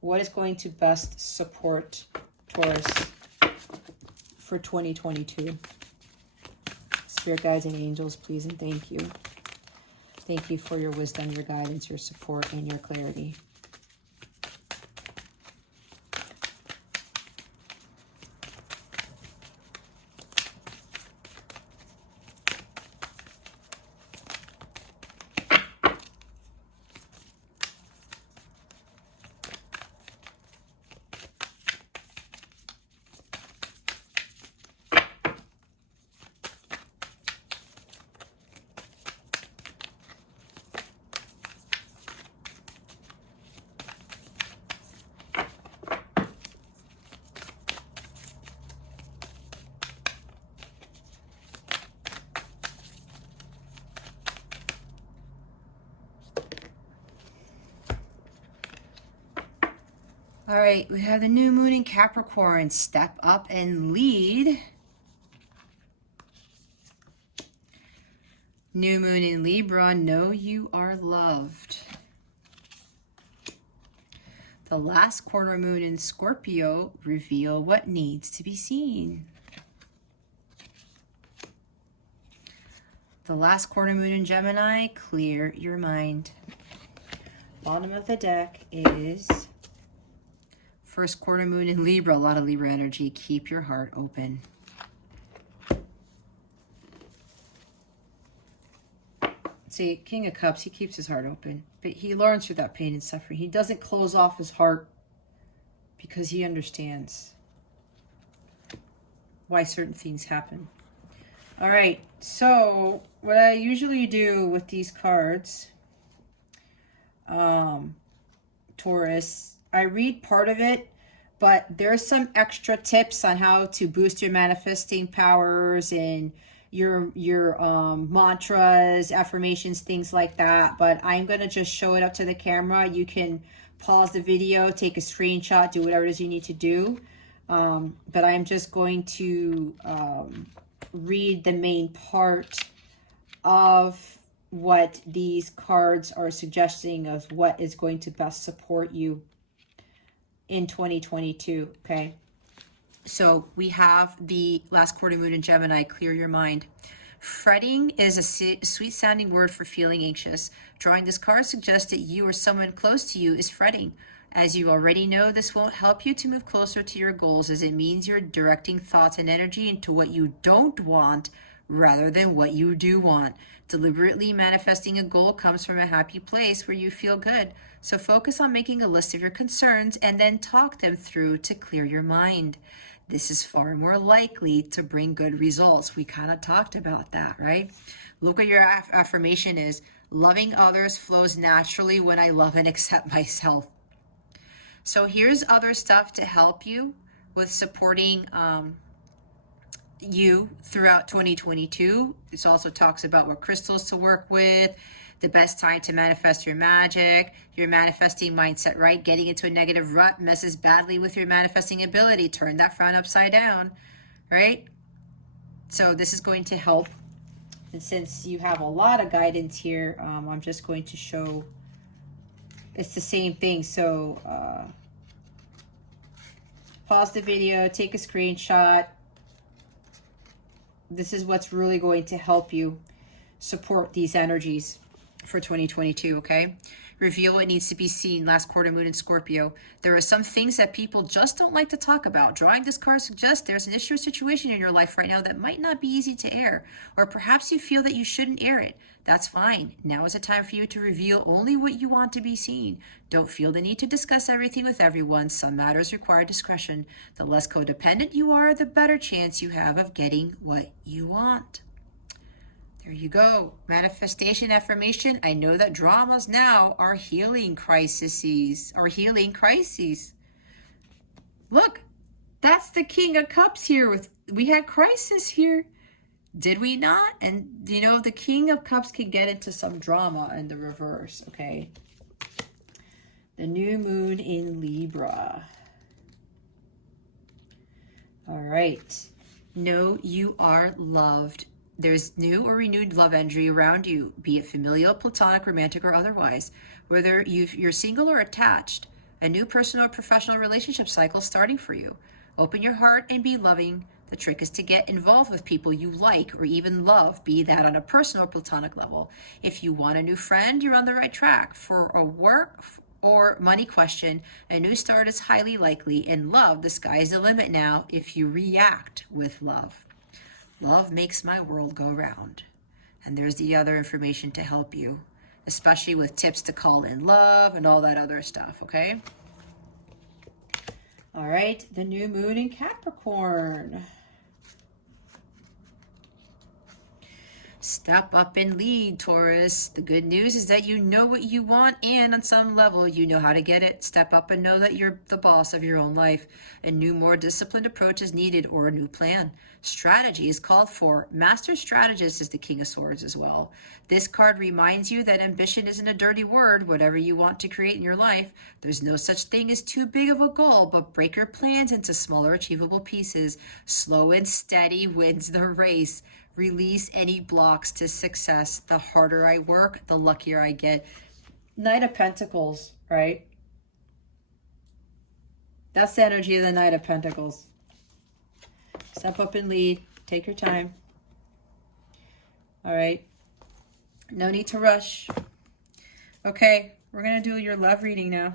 what is going to best support Taurus for 2022. Spirit guides and angels, please and thank you. Thank you for your wisdom, your guidance, your support, and your clarity. All right, we have the new moon in Capricorn. Step up and lead. New moon in Libra. Know you are loved. The last quarter moon in Scorpio. Reveal what needs to be seen. The last quarter moon in Gemini. Clear your mind. Bottom of the deck is first quarter moon in Libra. A lot of Libra energy. Keep your heart open. See, King of Cups, he keeps his heart open, but he learns through that pain and suffering. He doesn't close off his heart because he understands why certain things happen. All right, so what I usually do with these cards, Taurus, I read part of it, but there's some extra tips on how to boost your manifesting powers and your mantras, affirmations, things like that. But I'm going to just show it up to the camera. You can pause the video, take a screenshot, do whatever it is you need to do. But I'm just going to read the main part of what these cards are suggesting of what is going to best support you in 2022. Okay, so we have the last quarter moon in Gemini. Clear your mind. Fretting is a sweet sounding word for feeling anxious. Drawing this card suggests that you or someone close to you is fretting. As you already know, this won't help you to move closer to your goals, as it means you're directing thoughts and energy into what you don't want rather than what you do want. Deliberately manifesting a goal comes from a happy place where you feel good. So focus on making a list of your concerns and then talk them through to clear your mind. This is far more likely to bring good results. We kind of talked about that, right? Look what your affirmation is. Loving others flows naturally when I love and accept myself. So here's other stuff to help you with supporting you throughout 2022. This also talks about what crystals to work with, the best time to manifest your magic, your manifesting mindset, right? Getting into a negative rut messes badly with your manifesting ability. Turn that frown upside down, right? So this is going to help. And since you have a lot of guidance here, I'm just going to show it's the same thing. So pause the video, take a screenshot. This is what's really going to help you support these energies for 2022, okay? Reveal what needs to be seen. Last quarter moon in Scorpio. There are some things that people just don't like to talk about. Drawing this card suggests there's an issue or situation in your life right now that might not be easy to air, or perhaps you feel that you shouldn't air it. That's fine. Now is the time for you to reveal only what you want to be seen. Don't feel the need to discuss everything with everyone. Some matters require discretion. The less codependent you are, the better chance you have of getting what you want. There you go. Manifestation, affirmation. I know that dramas now are healing crises. Look, that's the King of Cups here. We had crisis here. Did we not? And, you know, the King of Cups can get into some drama in the reverse, okay? The new moon in Libra. All right. Know you are loved. There's new or renewed love energy around you, be it familial, platonic, romantic, or otherwise. Whether you're single or attached, a new personal or professional relationship cycle starting for you. Open your heart and be loving. The trick is to get involved with people you like or even love, be that on a personal or platonic level. If you want a new friend, you're on the right track. For a work or money question, a new start is highly likely. In love, the sky is the limit now if you react with love. Love makes my world go round. And there's the other information to help you, especially with tips to call in love and all that other stuff, okay? All right, the new moon in Capricorn. Step up and lead, Taurus. The good news is that you know what you want, and on some level, you know how to get it. Step up and know that you're the boss of your own life. A new, more disciplined approach is needed, or a new plan. Strategy is called for. Master Strategist is the King of Swords as well. This card reminds you that ambition isn't a dirty word. Whatever you want to create in your life, there's no such thing as too big of a goal, but break your plans into smaller, achievable pieces. Slow and steady wins the race. Release any blocks to success. The harder I work, the luckier I get. Knight of Pentacles, right? That's the energy of the Knight of Pentacles. Step up and lead. Take your time. All right. No need to rush. Okay, we're going to do your love reading now.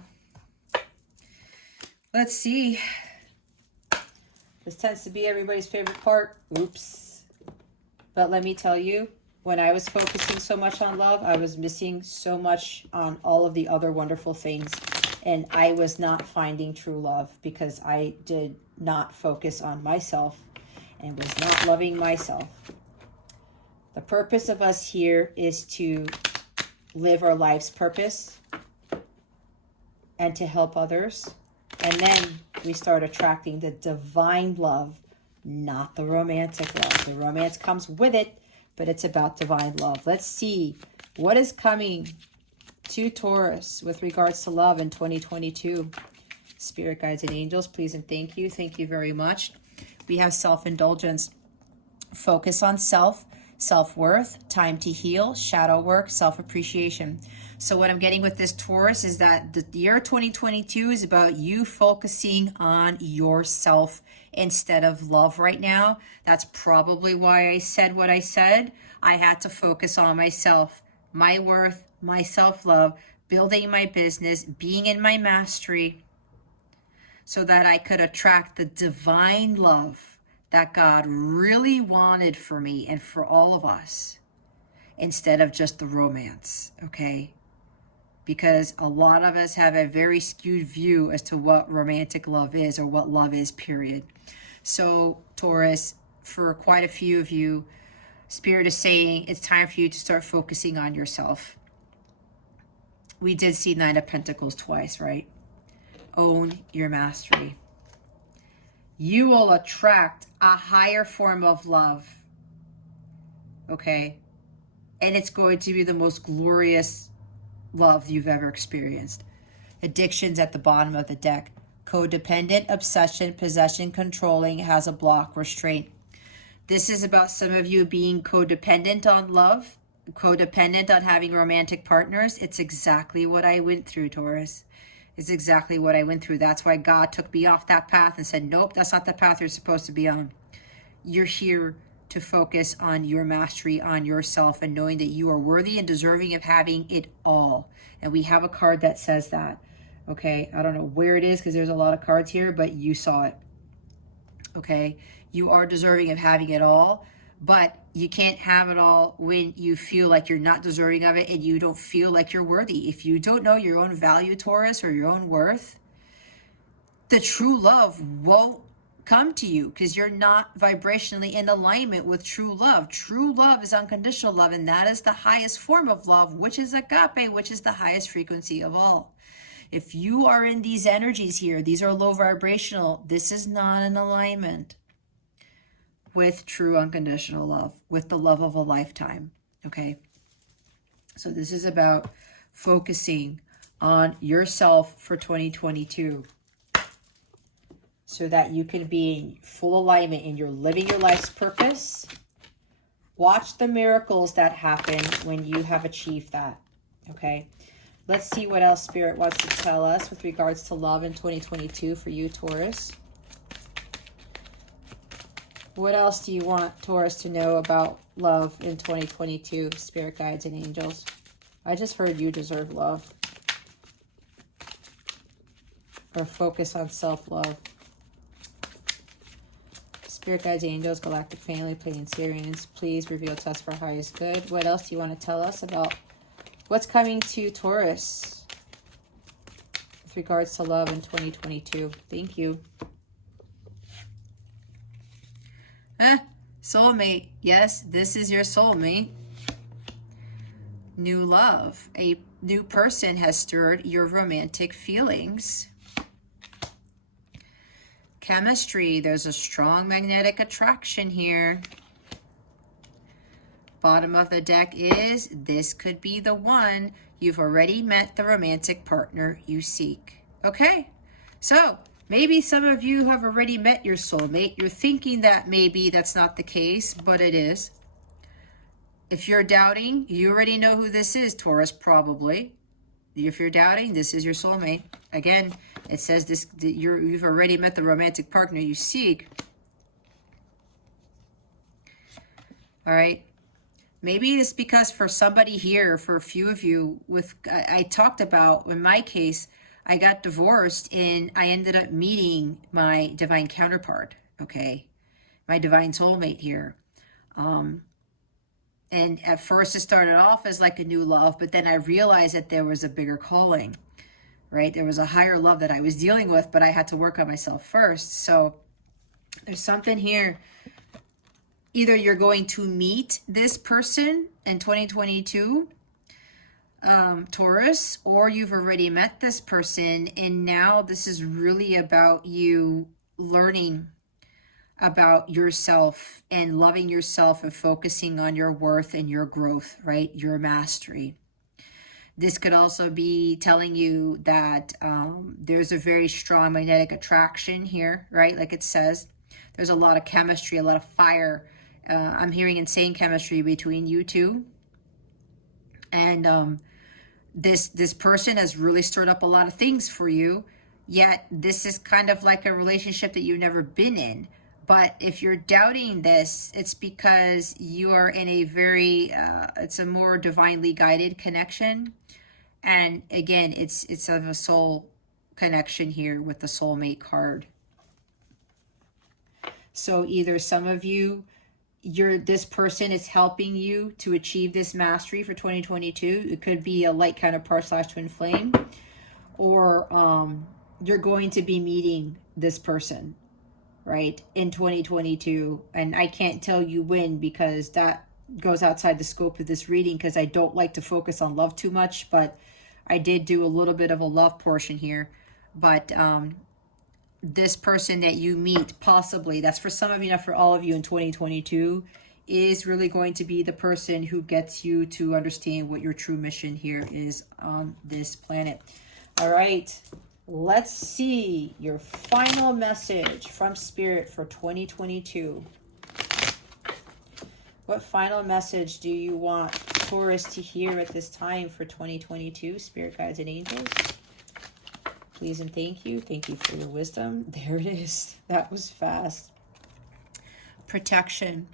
Let's see. This tends to be everybody's favorite part. Oops. But let me tell you, when I was focusing so much on love, I was missing so much on all of the other wonderful things. And I was not finding true love because I did not focus on myself and was not loving myself. The purpose of us here is to live our life's purpose and to help others. And then we start attracting the divine love, not the romantic love. The romance comes with it, but it's about divine love. Let's see what is coming to Taurus with regards to love in 2022. Spirit guides and angels, please and thank you. Thank you very much. We have self-indulgence, focus on self, self-worth, time to heal, shadow work, self-appreciation. So what I'm getting with this Taurus is that the year 2022 is about you focusing on yourself instead of love right now. That's probably why I said what I said. I had to focus on myself, my worth, my self-love, building my business, being in my mastery so that I could attract the divine love that God really wanted for me and for all of us instead of just the romance, okay? Because a lot of us have a very skewed view as to what romantic love is or what love is, period. So, Taurus, for quite a few of you, Spirit is saying it's time for you to start focusing on yourself. We did see Nine of Pentacles twice, right? Own your mastery. You will attract a higher form of love, okay? And it's going to be the most glorious love you've ever experienced. Addictions at the bottom of the deck. Codependent, obsession, possession, controlling, has a block, restraint. This is about some of you being codependent on love, codependent on having romantic partners. It's exactly what I went through, Taurus. It's exactly what I went through. That's why God took me off that path and said, nope, that's not the path you're supposed to be on. You're here to focus on your mastery, on yourself, and knowing that you are worthy and deserving of having it all. And we have a card that says that. Okay, I don't know where it is because there's a lot of cards here, but you saw it. Okay, you are deserving of having it all, but you can't have it all when you feel like you're not deserving of it and you don't feel like you're worthy. If you don't know your own value, Taurus, or your own worth, the true love won't come to you because you're not vibrationally in alignment with true love. True love is unconditional love, and that is the highest form of love, which is agape, which is the highest frequency of all. If you are in these energies here, these are low vibrational, this is not in alignment with true unconditional love, with the love of a lifetime, okay? So this is about focusing on yourself for 2022 so that you can be in full alignment and you're living your life's purpose. Watch the miracles that happen when you have achieved that, okay? Let's see what else Spirit wants to tell us with regards to love in 2022 for you, Taurus. What else do you want Taurus to know about love in 2022, Spirit guides and angels? I just heard you deserve love. Or focus on self-love. Spirit guides, angels, galactic family, Planetarians, please reveal to us for our highest good. What else do you want to tell us about what's coming to Taurus with regards to love in 2022? Thank you. Soulmate. Yes, this is your soulmate. New love. A new person has stirred your romantic feelings. Chemistry. There's a strong magnetic attraction here. Bottom of the deck is, this could be the one. You've already met the romantic partner you seek. Okay, so maybe some of you have already met your soulmate. You're thinking that maybe that's not the case, but it is. If you're doubting, you already know who this is, Taurus, probably. If you're doubting, this is your soulmate. Again, it says this, you've already met the romantic partner you seek. All right. Maybe it's because for somebody here, for a few of you, I talked about, in my case, I got divorced and I ended up meeting my divine counterpart, okay? My divine soulmate here. And at first it started off as like a new love, but then I realized that there was a bigger calling, right? There was a higher love that I was dealing with, but I had to work on myself first. So there's something here. Either you're going to meet this person in 2022, Taurus, or you've already met this person, and now this is really about you learning about yourself and loving yourself and focusing on your worth and your growth, right? Your mastery. This could also be telling you that there's a very strong magnetic attraction here, right? Like it says, there's a lot of chemistry, a lot of fire. I'm hearing insane chemistry between you two. And this person has really stirred up a lot of things for you. Yet this is kind of like a relationship that you've never been in. But if you're doubting this, it's because you are in a very, it's a more divinely guided connection. And again, it's of a soul connection here with the soulmate card. So either some of you, this person is helping you to achieve this mastery for 2022. It could be a light counterpart / twin flame, or you're going to be meeting this person, right, in 2022. And I can't tell you when, because that goes outside the scope of this reading, because I don't like to focus on love too much, but I did do a little bit of a love portion here. But this person that you meet, possibly, that's for some of you, not for all of you, in 2022, is really going to be the person who gets you to understand what your true mission here is on this planet. All right, let's see your final message from Spirit for 2022. What final message do you want Taurus to hear at this time for 2022, Spirit guides and angels? Please and thank you. Thank you for your wisdom. There it is. That was fast. Protection.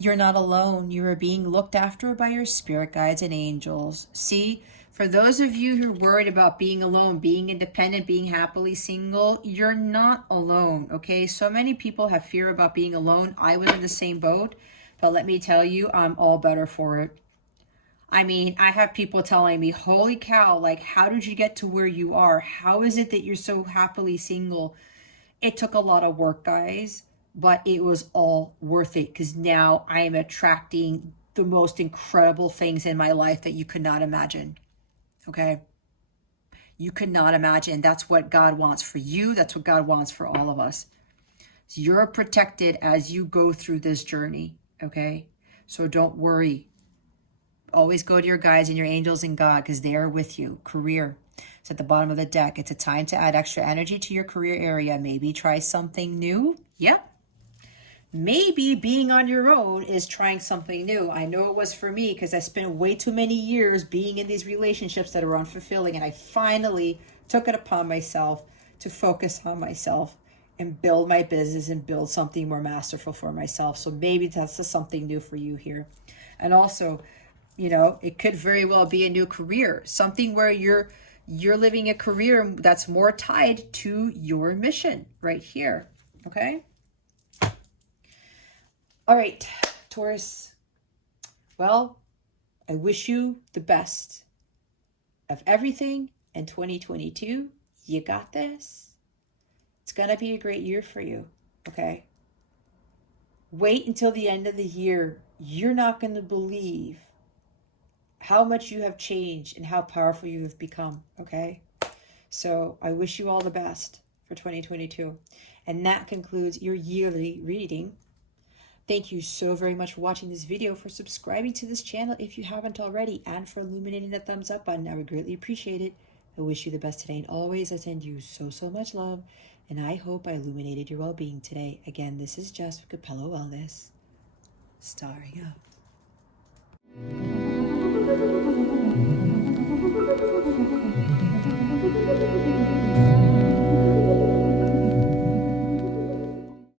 You're not alone. You are being looked after by your spirit guides and angels. See, for those of you who are worried about being alone, being independent, being happily single, you're not alone, okay? So many people have fear about being alone. I was in the same boat, but let me tell you, I'm all better for it. I mean, I have people telling me, holy cow, like, how did you get to where you are? How is it that you're so happily single? It took a lot of work, guys, but it was all worth it, because now I am attracting the most incredible things in my life that you could not imagine. Okay? You could not imagine. That's what God wants for you. That's what God wants for all of us. So you're protected as you go through this journey. Okay? So don't worry. Always go to your guides and your angels and God, because they are with you. Career. It's at the bottom of the deck. It's a time to add extra energy to your career area. Maybe try something new. Yep. Maybe being on your own is trying something new. I know it was for me, because I spent way too many years being in these relationships that are unfulfilling, and I finally took it upon myself to focus on myself and build my business and build something more masterful for myself. So maybe that's just something new for you here. And also, you know, it could very well be a new career, something where you're living a career that's more tied to your mission right here. Okay. All right, Taurus. Well, I wish you the best of everything in 2022. You got this. It's going to be a great year for you. Okay. Wait until the end of the year. You're not going to believe how much you have changed and how powerful you have become. Okay. So I wish you all the best for 2022. And that concludes your yearly reading. Thank you so very much for watching this video, for subscribing to this channel if you haven't already, and for illuminating the thumbs up button. I would greatly appreciate it. I wish you the best today, and always I send you so much love, and I hope I illuminated your well-being today. Again, this is Jess with Capello Wellness, starring up.